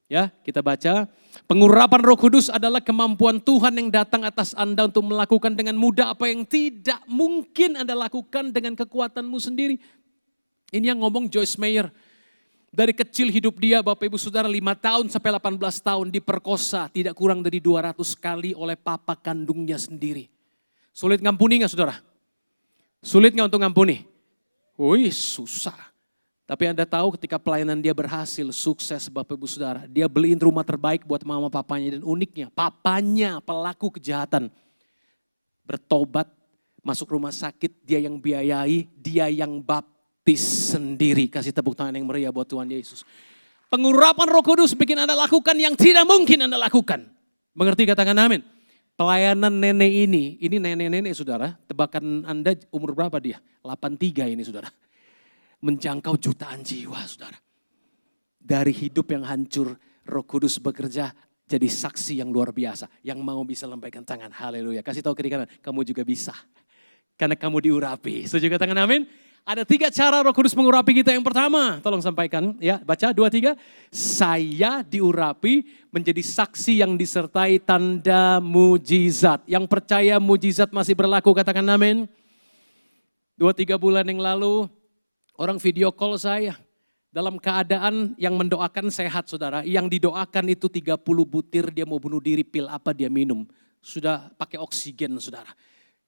Ya, kita baca. Pengurapan Roh Kudus adalah kemampuan Tuhan yang datang atas Anda untuk melakukan dengan mudah apa yang tidak mungkin Anda lakukan dengan kekuatanmu sendiri. Ini yang ngomong Joyce Meyer. Dari kecil hidup dia, Bapak Ibu Saudara, 5 tahun sampai 18 tahun diperkosa tidak kurang dari 200 kali oleh papa kandungnya sendiri. Sulit ngampuni gak saudara? Sulit gak untuk ngampuni? Wih, susah. Tapi Anda tahu ketika pelayanan dia berhasil, sukses Bapak Ibu Saudara. Dia beliin rumah terbaik buat mama papanya dan uniknya, papanya pelaku kejahatan bertobat, masuk rumah sakit, dia yang biayai, dia yang baptis sendiri. Kasih tepuk tangan yang meriah buat Tuhan Yesus. Pengurapan Roh Kudus bikin Anda lakukan yang tidak mungkin Anda lakukan. Mengerti, katakan amin. Pelayanan nenek ini nenek-nenek saudara, tebakan Anda umur berapa dia? 83 ini saudara. Menjangkau jutaan jiwa saudara. Dari hidup yang hancur, Roh Kudus bekerja jadi saksi yang luar biasa. Yang mau bisa lambaikan tangan, haleluya. Kasih tahu kiri kanan, kamu juga bisa. Karena kamu diurapi, setuju katakan amin. Ada 3 cara Roh Kudus mengurapi kita. Yang pertama, tolong sampaikan ya, baca 2, 3. Saya diurapi menjadi saksi yang disertai tanda mujizat. Yang percaya mujizat masih berlaku, katakan amin. 2-3 bulan yang lalu, orang video call saya dalam keadaan yang mendoakan sehat saudara. Yang didoakan itu 30 butir dia mau bunuh diri, pil apa dia minum. Sudah pakai oksigen saudara.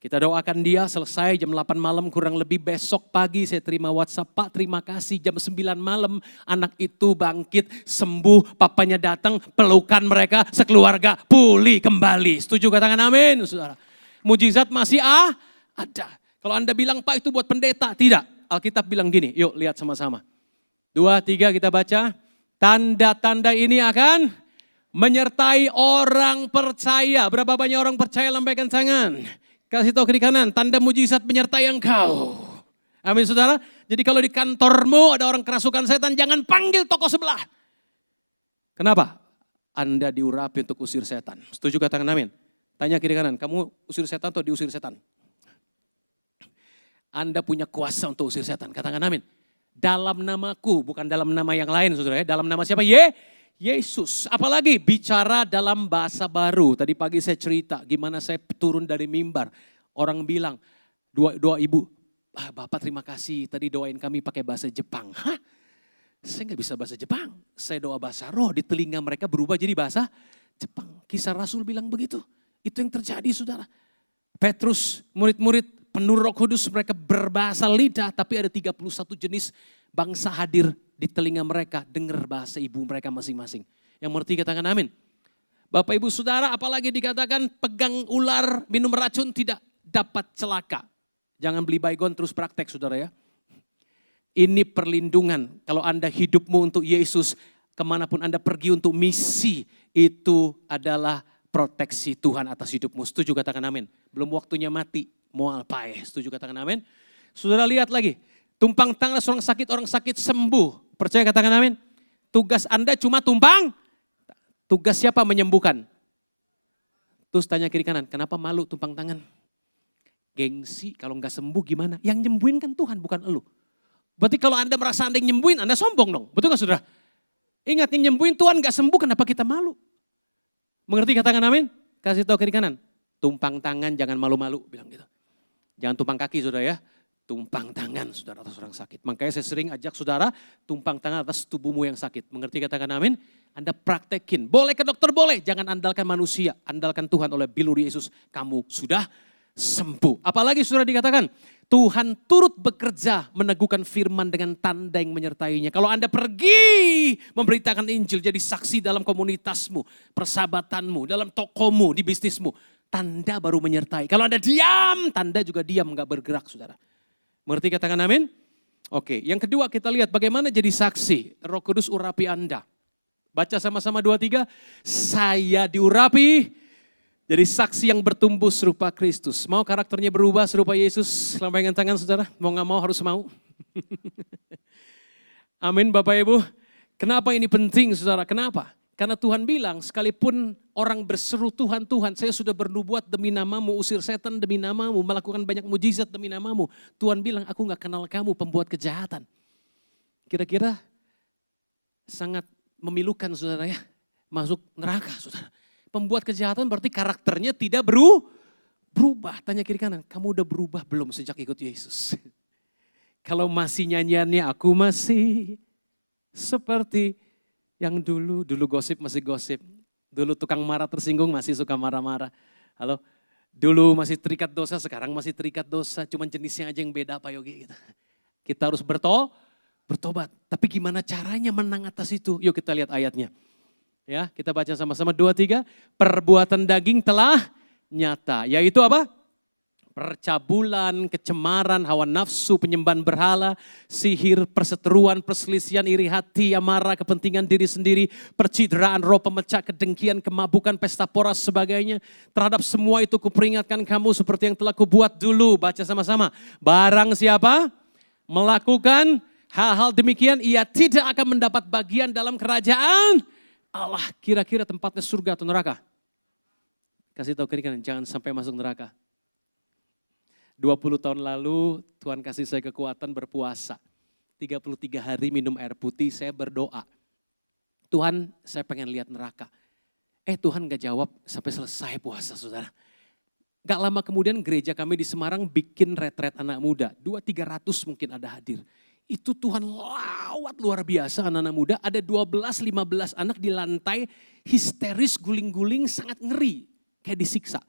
Kita doakan dia selesai jam 8 malam kurang lebih, besok pagi saya terima WhatsApp, Pak terima kasih jam 9 malam anak itu bangkit, sembuh, papanya datang, pelukan mereka sekeluarga pulih kembali. Setuju katakan amin saudara. Mujizat masih ada. Kalau Anda bilang Pak itu buat pendeta, tidak. Alkitab bilang gini, yuk lihat sama-sama. 2, 3 kita baca. Tanda-tanda ini akan menyertai orang percaya. Berapa banyak orang percaya, lambaikan tangan. Kasih tahu kiri kanan, tanda mujizat menyertai engkau. Amin saudara. Jadi kalau di kantormu ada orang kerasukan setan, jangan panggil toko sebelah. Kenapa? Anda diurapi untuk usir setan. Setuju katakan amin. Tanya kiri kanan, kamu usir setan atau diusir setan? Anda punya kuasa untuk usir setan, katakan amin. Dalam namaku, bukan dalam nama yang lain saudara ya. Dalam nama siapa? Yesus. Apalagi bicara dalam bahasa baru. Tadi pagi saya cerita gimana saya turun dari mimbar. Orang bilang, doa ibu, Bapak terima kasih tadi doain kami pakai bahasa Jepang. Hah? Saya nggak bisa bahasa Jepang. Saya doa bahasa roh, di telinga mereka berubah jadi bahasa Jepang. Kisah Rasul bilang begitu. Itu yang terjadi saudara. Petrus, murid-murid penuh Roh Kudus, mereka berbahasa lidah, tapi ada 31 jenis bangsa hadir di telinga mereka, dengar bahasa ibu mereka masing-masing. Yang mengerti katakan amin. Bapak Ibu Saudara, apalagi dikatakan pegang ular, minum racun tidak dapat celaka. Jangan beli baygon terus praktek saudara ya. Ini perlindungan, kalau Anda hidupmu untuk Yesus, kemanapun Anda pergi untuk misi, itu adalah proteksi Tuhan atas hidupmu. Setuju katakan amin. Belum waktunya mati, moal pae. Setuju katakan amin. Saudara lihat lagi, tumpang tangan orang sakit sembuh. Percaya katakan amin. Tugas Anda cuma tumpang. Tugas siapa menyembuhkan? Terus tanya kiri kanan, kenapa malu tumpang tangan? Gengsi, kalau nggak sembuh gimana? Yang nyembuhin kan Tuhan, bukan elu. Berarti kalau Anda merasa Anda yang nyembuhin, Anda sombong dong. Betul gak saudara? Ingat, yang nyembuhin Tuhan nggak sembuh, kenapa kita malu? Mengerti katakan amin? Kasih tahu kiri kanan. Tumpang tangan, jangan malu-malu, bilang gitu. Jangan tumpang kaki saudara ya. Tumpang tangan saudara atas orang sakit. Makanya saya sering ajak saudara tumpang tangan atas tubuhmu yang sakit. Mengerti katakan amin? Anda praktekin. Boleh ke dokter boleh. Jangan andalkan manusia. Andalkan Tuhan. Oleh bilur Yesus kamu sudah sembuh. Apalagi saudara dikatakan Tuhan turut bekerja meneguhkan firman dengan tanda yang menyertainya. Kalau Anda pergi memberitakan Injil, jadi saksi dalam komunitasmu, persahabatanmu, dalam tokomu, di bisnismu. Tanda baru menyertai. Kalau Anda diam, tanda juga diam, nggak bergerak saudara. Mengerti katakan amin? Oke, yang kedua kita lihat bagaimana jadi saksi. Roh Kudus urapi Anda. Baca sama-sama 2, 3. Saya diurapi jadi saksi yang bertumbuh serupa Kristus. Mau karakternya berubah serupa Yesus? Lambaikan tangan saudara. Mau gak mau harus mau. Amin Bapak Ibu. Kenapa ini penting saudara? Kenapa? Karena Tuhan bilang sekalipun orang berseru Tuhan, Tuhan saya sudah bernubuat demi namamu, usir setan demi namamu, melakukan banyak mujizat demi namamu. Tuhan bilang aku gak kenal kamu pembuat kejahatan. Kira-kira sangat memilukan saudara ya. Masuk neraka saudara. Pembuat kejahatan berarti karakternya tidak berubah. Tanya kiri kanan, kamu udah berubah belum sejak ikut Yesus? Kalau masih nyanyiannya aku masih seperti yang dulu gosip masih gosip. Dulu tukang marah tersinggung masih suka marah-marah. Halo, dulu masih terikat dosa, sekarang masih terikat dosa. Cuman jenisnya aja yang beda Pak Yogi. Gitu. Kita harus bertobat. Tapi gimana caranya menang atas itu? Yuk kita lihat ayatnya. Ya, kita baca sama-sama 2-3. Perbuatan daging telah nyata. Yaitu apa? Percabulan, kecemaran, hawa nafsu, penyembahan berhala, sihir, perseteruan, perselisihan, iri hati, amarah, kepentingan diri sendiri, percideraan, roh pemecah, kedengkian, kemabukan, pesta pora, sebagainya. Terhadap semua itu kuperingatkan kamu seperti yang telah kubuat dulu. Baca sama-sama. Barang siapa melakukan hal-hal demikian, ia tidak akan mendapat bagian dalam kerajaan Allah. Kira-kira tempatnya surga atau neraka? Kasih tahu kiri kanan, jangan sampai masuk neraka. 20 tahun lalu Tuhan kasih saya kekuatan berpuasa. 33 hari minum air putih, saya berdoa. Tuhan, saya pengen lihat neraka. Tuhan gak jawab sampai selesai puasa, saudara. Gak lama kemudian gereja kami di Semarang bikin retret anak muda. 200-300 mungkin ada hadir. Itu Tuhan lawat luar biasa anak-anak muda. Ada 12-15 anak di lantai histeris, guling-guling, sangat ngeri. Kayak disiksa.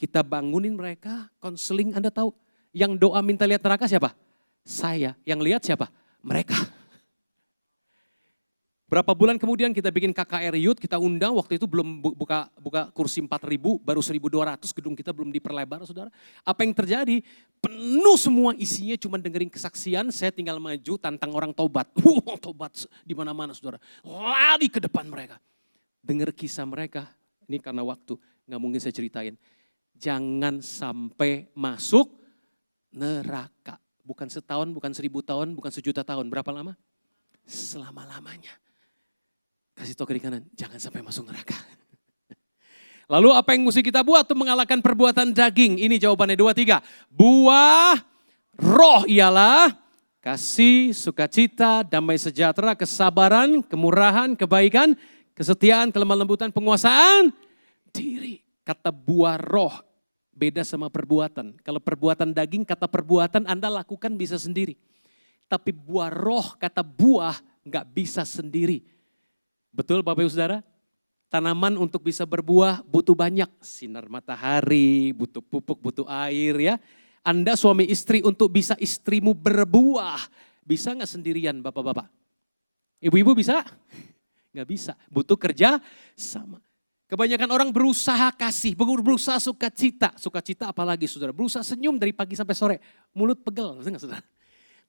Kita bangunin mereka, konseling. Anda tahu yang doa minta lihat neraka siapa? Saya. Yang lihat siapa? Mereka. Berapa bulan kemudian kita bikin KKR Youth, kita undang, waktu itu belum buka kursi 4.000, baru 1.200, gedung kita belum diperlebar, saudara. Apa yang terjadi? Penuh semua isinya cuma dengerin kesaksian, saya tinggal maju tantang orang tobat. Tobat di mana-mana, saudara. Lari ke depan mereka. Dengar kisah mereka, ini karena waktu, gak mungkin saya ceritain. Jangan sampai masuk neraka. Bukan setahun, bukan 1.000 tahun, bukan 1.000.000 tahun. Berapa lama? Selama-lamanya. Kasih tahu kiri kanan, jangan sampai masuk neraka. Lalu apa yang mesti kita buat untuk mengalahkan perbuatan daging? Ini jawabannya 2-3. Buah roh ialah kasih, sukacita, damai sejahtera, kesabaran, kemurahan, kebaikan, kesetiaan, kelemah lembutan, penguasaan diri. Kata buah roh beda sama perbuatan. Kalau perbuatan daging, kata perbuatan Anda lakukan bisa sendiri. Tapi buah roh, kata buah nggak bisa sendiri. Betul Bapak Ibu Saudara? Tanaman untuk bisa berbuah butuh banyak. Sinar matahari, butuh pupuk, butuh air ya. Anda suami istri untuk bisa istrimu berbuah. Bisa nggak sendirian Bapak-Bapak? Ibu-ibu bisa? Nggak bisa. Butuh kerja sama. Kebanyakan orang berusaha kasih, berusaha sukacita. Sukacita apalagi saudara, berusaha senyum dari pagi sampai sore. Mulut pegel, betul nggak saudara?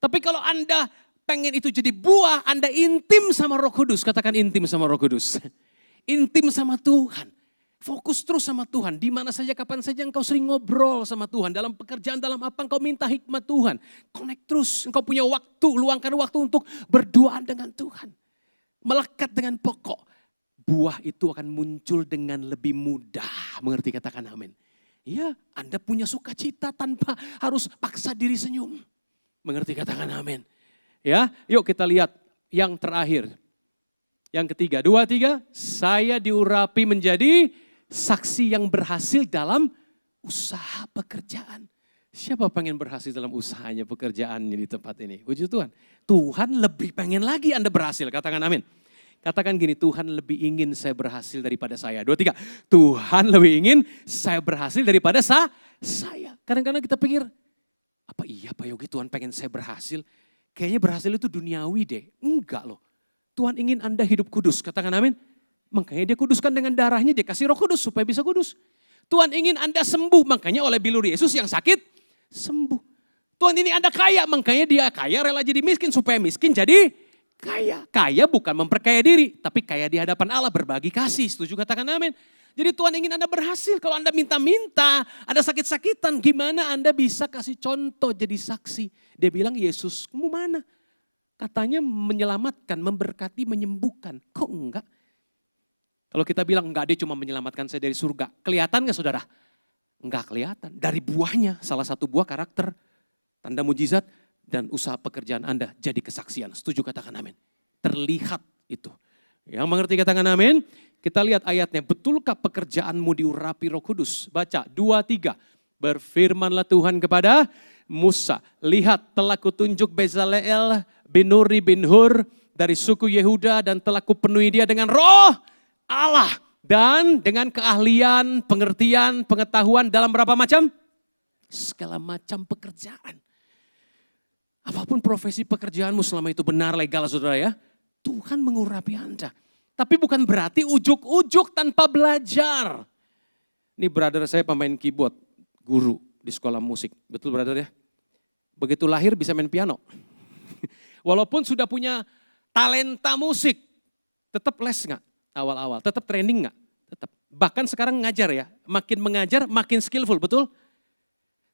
Tapi kalau Anda pengen itu jadi buah, Anda intim sama Roh Kudus. Katakan intim sama Roh Kudus. Intim sama Tuhan. Fokus terus sama Tuhan. Di mana saja, kapan saja engkau sering ngobrol sama Tuhan. Dalam pekerjaan, dalam apa engkau minta hikmat Tuhan. Connect terus, engkau punya waktu, luangkan waktu untuk berdoa dengan Tuhan. Melekat dengan pokok. Buah itu akan muncul dengan lebih mudah. Mengerti, katakan amin. Ya, Anda punya sukacita tanpa harus paksa diri senyum. Mengerti, katakan amin. Ya, yuk kita lihat yang terakhir. Yang ketiga, 2-3, saya diurapi menjadi saksi yang berhasil dalam usaha pekerjaan. Siapa pengen berhasil dalam usahanya, pekerjaannya di tempat ini? Puji Tuhan. Tuhan lebih pengen lagi Anda berhasil, katakan amin. Katakan gini, Tuhan lebih ingin saya berhasil daripada saya. 2-3, Tuhan lebih ingin saya berhasil daripada saya. Kadang-kadang kita pikir, apa iya Pak Yogi Tuhan pengen saya berhasil? Kayaknya berhasil itu duniawi deh. Enggak loh. Tuhan ingin Anda hidup kudus, katakan amin. Makanya dia kuduskan dengan darahnya, dia kasih Roh Kudus supaya bisa kudus. Tuhan ingin Anda sembuh, makanya oleh bilur Yesus yang sakit sembuh. Tuhan ini Anda kaya, makanya dia kaya rela jadi miskin supaya miskin jadi kaya. Kaya bukan memperkaya diri, tapi kaya di hadapan Allah, berbagi kasih. Setuju, katakan amin. Jadi Tuhan ingin Anda berhasil. Kalau Anda minta-minta, Anda sakit-sakitan, gimana Anda bisa kasih contoh jadi saksi? Dia bilang, Yesusmu mana? Katanya menyelamatkan, memberkati, menyembuhkan. Kok enggak? Kalau kita bilang enggak, dia cuma menyelamatkan saya dari surga. Kelihatan gak saudara? Enggak kelihatan. Dari buahnya, salah satu buah karakter, tanda mujizat, dan usaha pekerjaan Anda jadi kesaksian. Setuju, katakan amin. Terlihat itu. Yang mengerti katakan amin. Kita lihat ayatnya. Betulkah pekerjaanmu diurapi Roh Kudus? Baca 2-3. Berfirmanlah Tuhan kepada Musa. Lihat, telah kutunjuk Bezaleel bin Nuri bin Hur dari suku Yehuda dan telah kupenuhi dia dengan roh Allah. Dan dengan keahlian, pengertian, pengetahuan dalam berapa macam? Segala macam pekerjaan. Apa Walaupun profesi pekerjaanmu selama itu benar, legal saudara ya, Tuhan mengurapi Anda. Tapi bukan berarti ujuk-ujuk tanpa belajar. Ini brother saya pemain keyboard, guru di sekolah musik. Betul brother ya? Begitu lahir bisa main piano. Walaupun sudah punya talenta musik, tetap les nggak awal-awal? Tetap training nggak? Tetap. Bahkan sekarang ngajar ya, makin mengajar makin skillful, betul?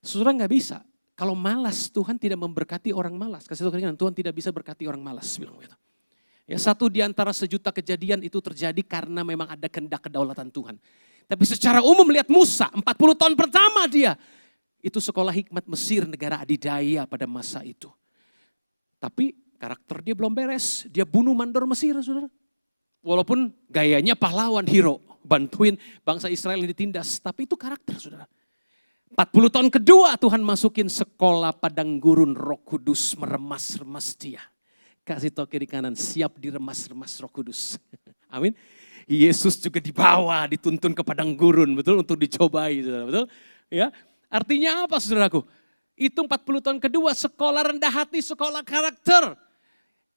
Saudara nggak bisa. Kalau malas, Tuhan tidak memberkati orang malas. Kasih tahu kalian, Tuhan tidak bisa berkati orang malas. Bilang begitu. Ya, 1 di antara sejuta kejadian itu terjadi karena memang ada kehendak kedaulatan Tuhan. Tapi secara umum lihat Musa, 40 tahun pertama dia. Itu sekolah hikmat Mesir, negara adidaya pada masa itu. Tapi karakter dia belum beres. Dia bunuh mandor Mesir, saudara. Walaupun gayanya pahlawan, hero. Bantuin bangsa Israel yang ditindas. Tapi itu karakter, saudara. 40 tahun kedua Tuhan masukin sekolah padang gurun, Roh Kudus meremas-remas dia. Kasih tau kiri kanan, siap diremas-remas Roh Kudus. Amin. Yesus juga dibawa, dituntun ke padang gurun, betul, untuk dicobai, saudara, betul? Ya, artinya apa, saudaraku? Itu 40 tahun kedua, sekolah rendah hati, sekolah karakter.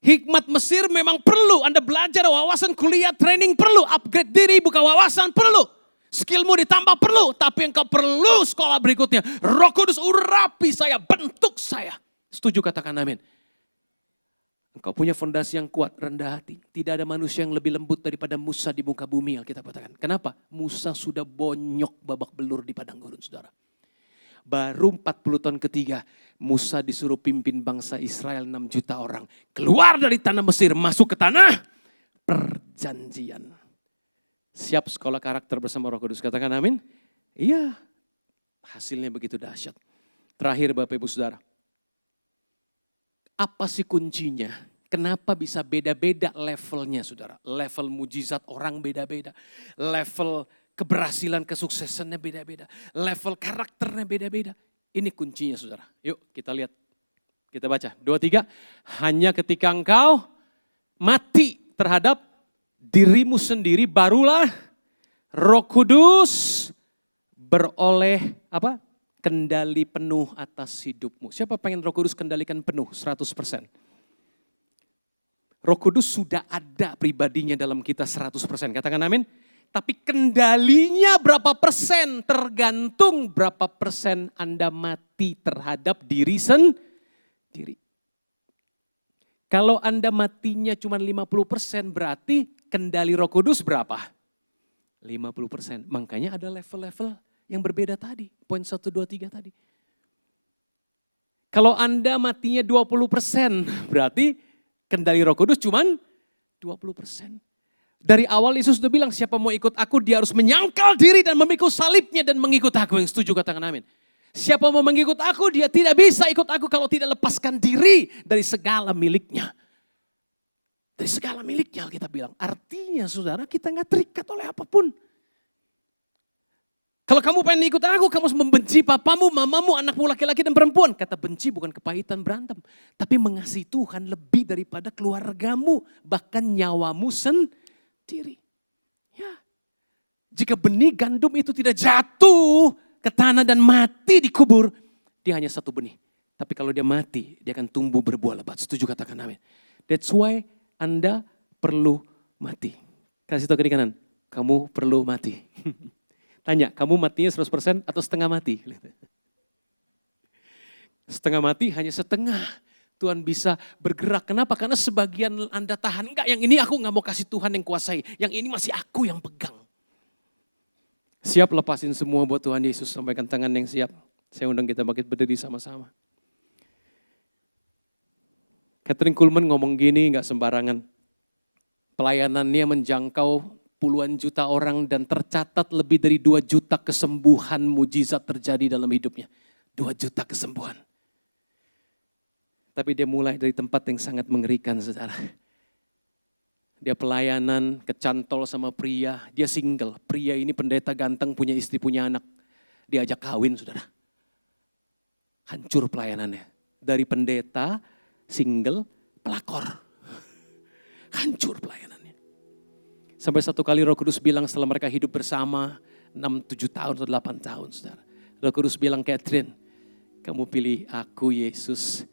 Hikmat Mesir memang perlu, Anda belajar wawasan, kuliah, training perlu, upgrade diri, buka wawasan perlu. Skillmu ditambah perlu, tapi engkau perlu sekolah berikutnya. Roh Kudus urapi saya, bentuk saya. Setuju, katakan amin. Engkau punya fondasi yang kuat, rendah hati. Tidak ada manusia yang lebih lembut daripada Musa di muka bumi, Alkitab katakan. Kenapa? Musa sudah bonyok babak belur di padang gurun, saudara. Baru 40 tahun ketiga, Musa disuruh pimpin bangsa Israel 6 juta orang. Keluar dari tanah Mesir, masuk ke tanah perjanjian. Siap sekolah karakter bersama Roh Kudus, katakan amin. Iya, hasilnya begitu dahsyat. Terakhir Bapak Ibu Saudara, apa sih kuncinya? Kenapa bisa beda-beda levelnya, saudara? Level mujizat orang beda-beda. Level keberhasilan, kesuksesannya beda-beda. Level karakternya beda-beda. Ini kuncinya, saudara. Yuk kita lihat. Kita baca. 2-3. Hanya ketika engkau mati terhadap dirimu sendiri, barulah Roh Kudus beroleh apa? Kendali penuh atas hidupmu. Siapa pengen Roh Kudus kendalikan penuh 100%? Roh Kudus sudah ada pribadinya dalam kita 100%. Katakan amin. Tapi kendalinya berapa persen tergantung berapa persen Anda mati terhadap diri sendiri. Kalau Anda matinya cuma 50% berarti kendali Roh Kudus berapa? 50%. Makanya ada level-level yang berbeda tadi. Poin 1, 2, 3 tadi. Kalau Anda matinya 20% berarti kendali Roh Kudus cuman 20%. Dari awal Yesus sudah bilang siapa mau ikut aku dia harus menyangkal diri dan memikul salibnya dan mengikut aku. Yang setuju katakan amin. Siapa mau mengikut aku dia tidak bisa ikut aku kalau tidak lepaskan diri dari segala miliknya. Dari segala miliknya kita bilang. Artinya saudara kita gak terikat oleh apapun. Kalau kamu pengen ikut aku, kamu harus membenci papamu, mamamu, anakmu laki-laki dan perempuan. Kata benci bukan kepahitan berantem. Tapi mengasihi Tuhan lebih daripada keluargamu. Bahkan nyawamu sendiri. Ya. Jika benih gandum itu tidak jatuh ke tanah dan mati dikubur. Dia hanya satu benih. Tapi kalau dia mati, dia akan tumbuh berbuah lebat. Setuju katakan amin. That's why Anda perlu mati. Kasih tahu kiri kanan, kamu perlu mati. Tanya, kamu matinya 100% atau setengah mati? Setengah mati hanya setengah. Tuhan bisa bergerak. Kenapa? Karena sebagian Anda tahan. Enggak, yang ini aku gak mau kasih Tuhan yang kuasai. Yang ini masih aku yang pegang. Siap lepasin semua buat Tuhan Yesus. Sampaikan tangan yang siap. Saya undang kita bangkit berdiri sama-sama. Catherine Kuhlman ngomong gini gak sembarangan. Pelayanannya menjangkau puluhan juta orang dan tercatat lebih dari 2 juta kesembuhan mujizat terjadi dalam hidupnya. 2 juta kesembuhan. Tapi dia mulai dari tempat yang sangat mengerikan, saudara. Dia pelayanan, kecantol sama pria, dia single. Pria ini pendeta ganteng, punya istri, punya anak. Diajak kawin, saudara. Hancur pelayanannya. Dari pendeta, single, pelakor. Hancur pelayanannya. Sampai satu kali Roh Kudus bilang setelah mereka hidup bersama 6-7 tahun atau 8 tahun, saudara. Roh Kudus bilang, Catherine, kamu pilih aku Yesus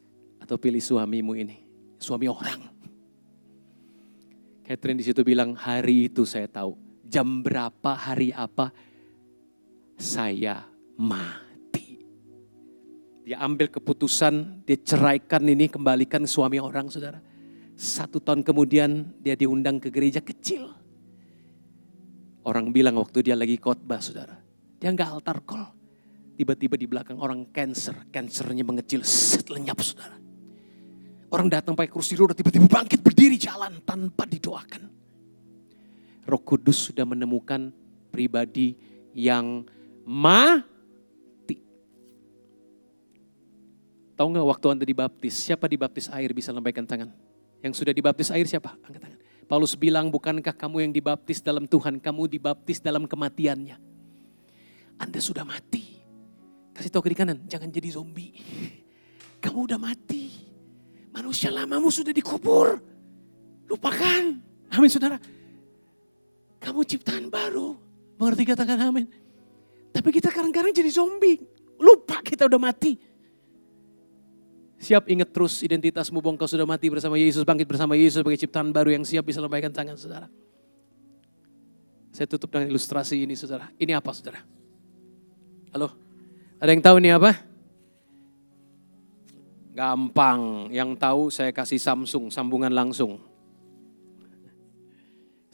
Atau pilih suamimu ini, suami orang. Catherine di situ bilang, hari itu saya tahu, jam berapa, hari apa, saya mati. Dia ambil keputusan, dia ceraikan ini, kembalikan suami orang, saudara. 1 tahun kemudian dia diundang ke gereja kecil. Orang bilang waktu dia lagi khotbah, saudara, dia nggak altar call. Tiba-tiba di belakang orang kansernya mengecil, lenyap, saudara. Orang datang pakai kursi roda, tiba-tiba bangkit berdiri jalan tanpa didoakan. Roh Kudus sudah menemukan pribadi yang mati. Tahu nggak waktu Anda dibaptis, siapa dibaptis air bisa lambaikan tangan? Yang sudah dibaptis air siapa? Angkat tangan. Paulus bilang, bukankah kamu yang dibaptis dalam Tuhan, kamu dibaptis dalam kematiannya. Anda sudah mati. Kasih tahu kiri kanan, jangan jadi zombie. Kamu udah mati. Manusia lamamu sudah dikubur. Lupakan. Amin saudara. Kamu ciptaan baru. Mengerti katakan amin. Tapi kita kadang-kadang jadi zombie. Lupa kita udah mati. Siap ingat terus identitasmu bahwa kau sudah mati bersama Yesus. Bangkit bersama Yesus sebagai ciptaan baru yang siap bisa lambaikan tangan saudara. Saya tutup dengan ilustrasi ini saudara. Ini apa saudara? Halo? Ada yang tahu ini apa? Gampang. Yang tahu saya kasih Samsung, sambungan langsung.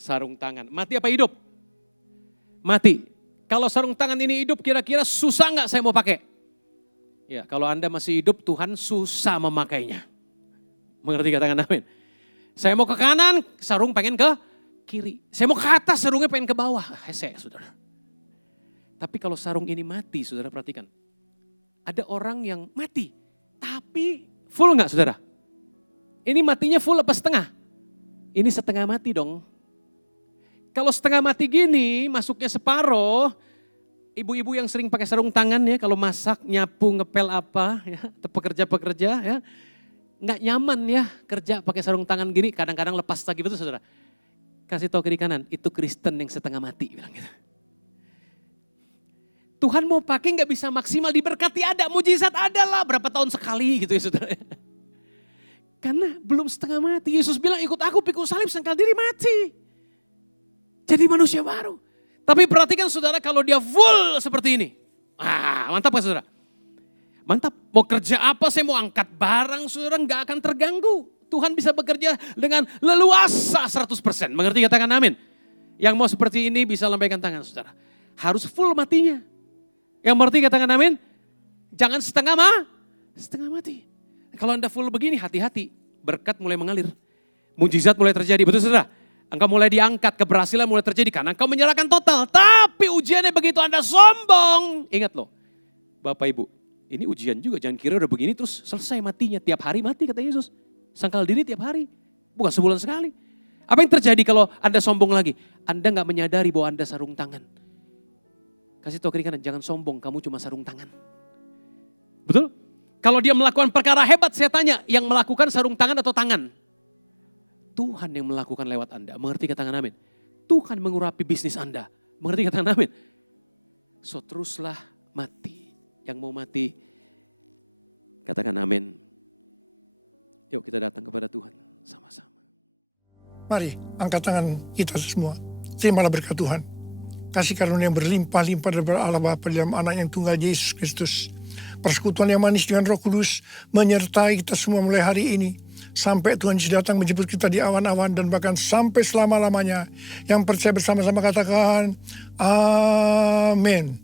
Sarung tangan. Mati apa hidup? Mati. Kalau sarung tangan ini hidup kira-kira susah nggak saya mau pakai? Ya, kalau Anda masih hidup Tuhan susah memakainya. Mengerti katakan amin? Saya mau ke kanan, sarung pengen ke kiri. Saya mau ke atas, sarungnya pengen ke bawah. Hese, saudara. Tapi kalau sarung ini mati, saudara perhatikan. Ada orang yang mati, tapi full nggak saudara? Ini matinya full apa setengah? Ini setengah mati dong. Kalau setengah mati gini, masuknya separoh, ibu-ibu yang sering pakai sarung tangan ya, kalau masak, nyapu, ngepel apa, ya, pekerja-pekerja ya, nggak nyaman ya kerja pakai sarung tangan gini, kadang-kadang lepas lagi, betul saudara? Kasih tahu kiri kanan, itu Kristen yang setengah mati, bilang gitu. Tuhan mau pakai nggak bisa maksimal, diberkati ada, mujizat ada lah, berapa tahun sekali gitu ya saudara. Karena belum setengah mati, Yesus bilang ikut aku pikul salib sangkal diri mati. Jadi manusia baru. Tapi perhatikan saudara kalau dia full seperti ini. Mantap kan saudara? Mantap, mau kerja apa, saya mau angkat barang saudara nggak akan terganggu. Tuhan bisa bekerja dengan leluasa 100%, mengerti katakan amin. Yang mau seperti ini bisa lambaikan tangan saudara. Harus full matinya. Yang mengerti katakan amin. Jangan setengah mati. Kalau Anda full begini hati-hati. Berkat mulai mengalir. Mujizat mulai terjadi. Betul saudara? Engkau mulai diangkat. Keberhasilan mulai terjadi. Karena engkau menyerahkan total. Tapi ujiannya begitu Anda sombong. Ingat loh. Bapak Ibu. Ini ujian juga. Jangan kira udah begini terus selesai matinya. Tiap hari mati kata Yesus. Sangkal diri tiap hari. Bukan sebulan sekali. Apa yang terjadi kalau Anda sombong lagi? Anda gak menyadari bahwa Anda sarung tangan. Kasih tahu kiri kanan, jangan sombong, kamu cuma sarung tangan. Betul? Kalau dia melakukan perkara hebat, saya tanya, yang melakukan sarung tangan atau tangan? Tuhan yang melakukan lewat Anda. Mengerti katakan amin? Tuhan mengurapi bisnis Anda. Mengerti katakan amin? So teruslah mati. Yang mau mati, katakan amin. Yuk kita datang kepada Tuhan sama-sama. Mari angkat tangan kita semua. Terimalah berkat Tuhan. Kasih karunia yang berlimpah-limpah dari Allah Bapa dalam anak yang tunggal Yesus Kristus. Persekutuan yang manis dengan Roh Kudus menyertai kita semua mulai hari ini. Sampai Tuhan Yesus datang menjemput kita di awan-awan dan bahkan sampai selama-lamanya. Yang percaya bersama-sama katakan, amin.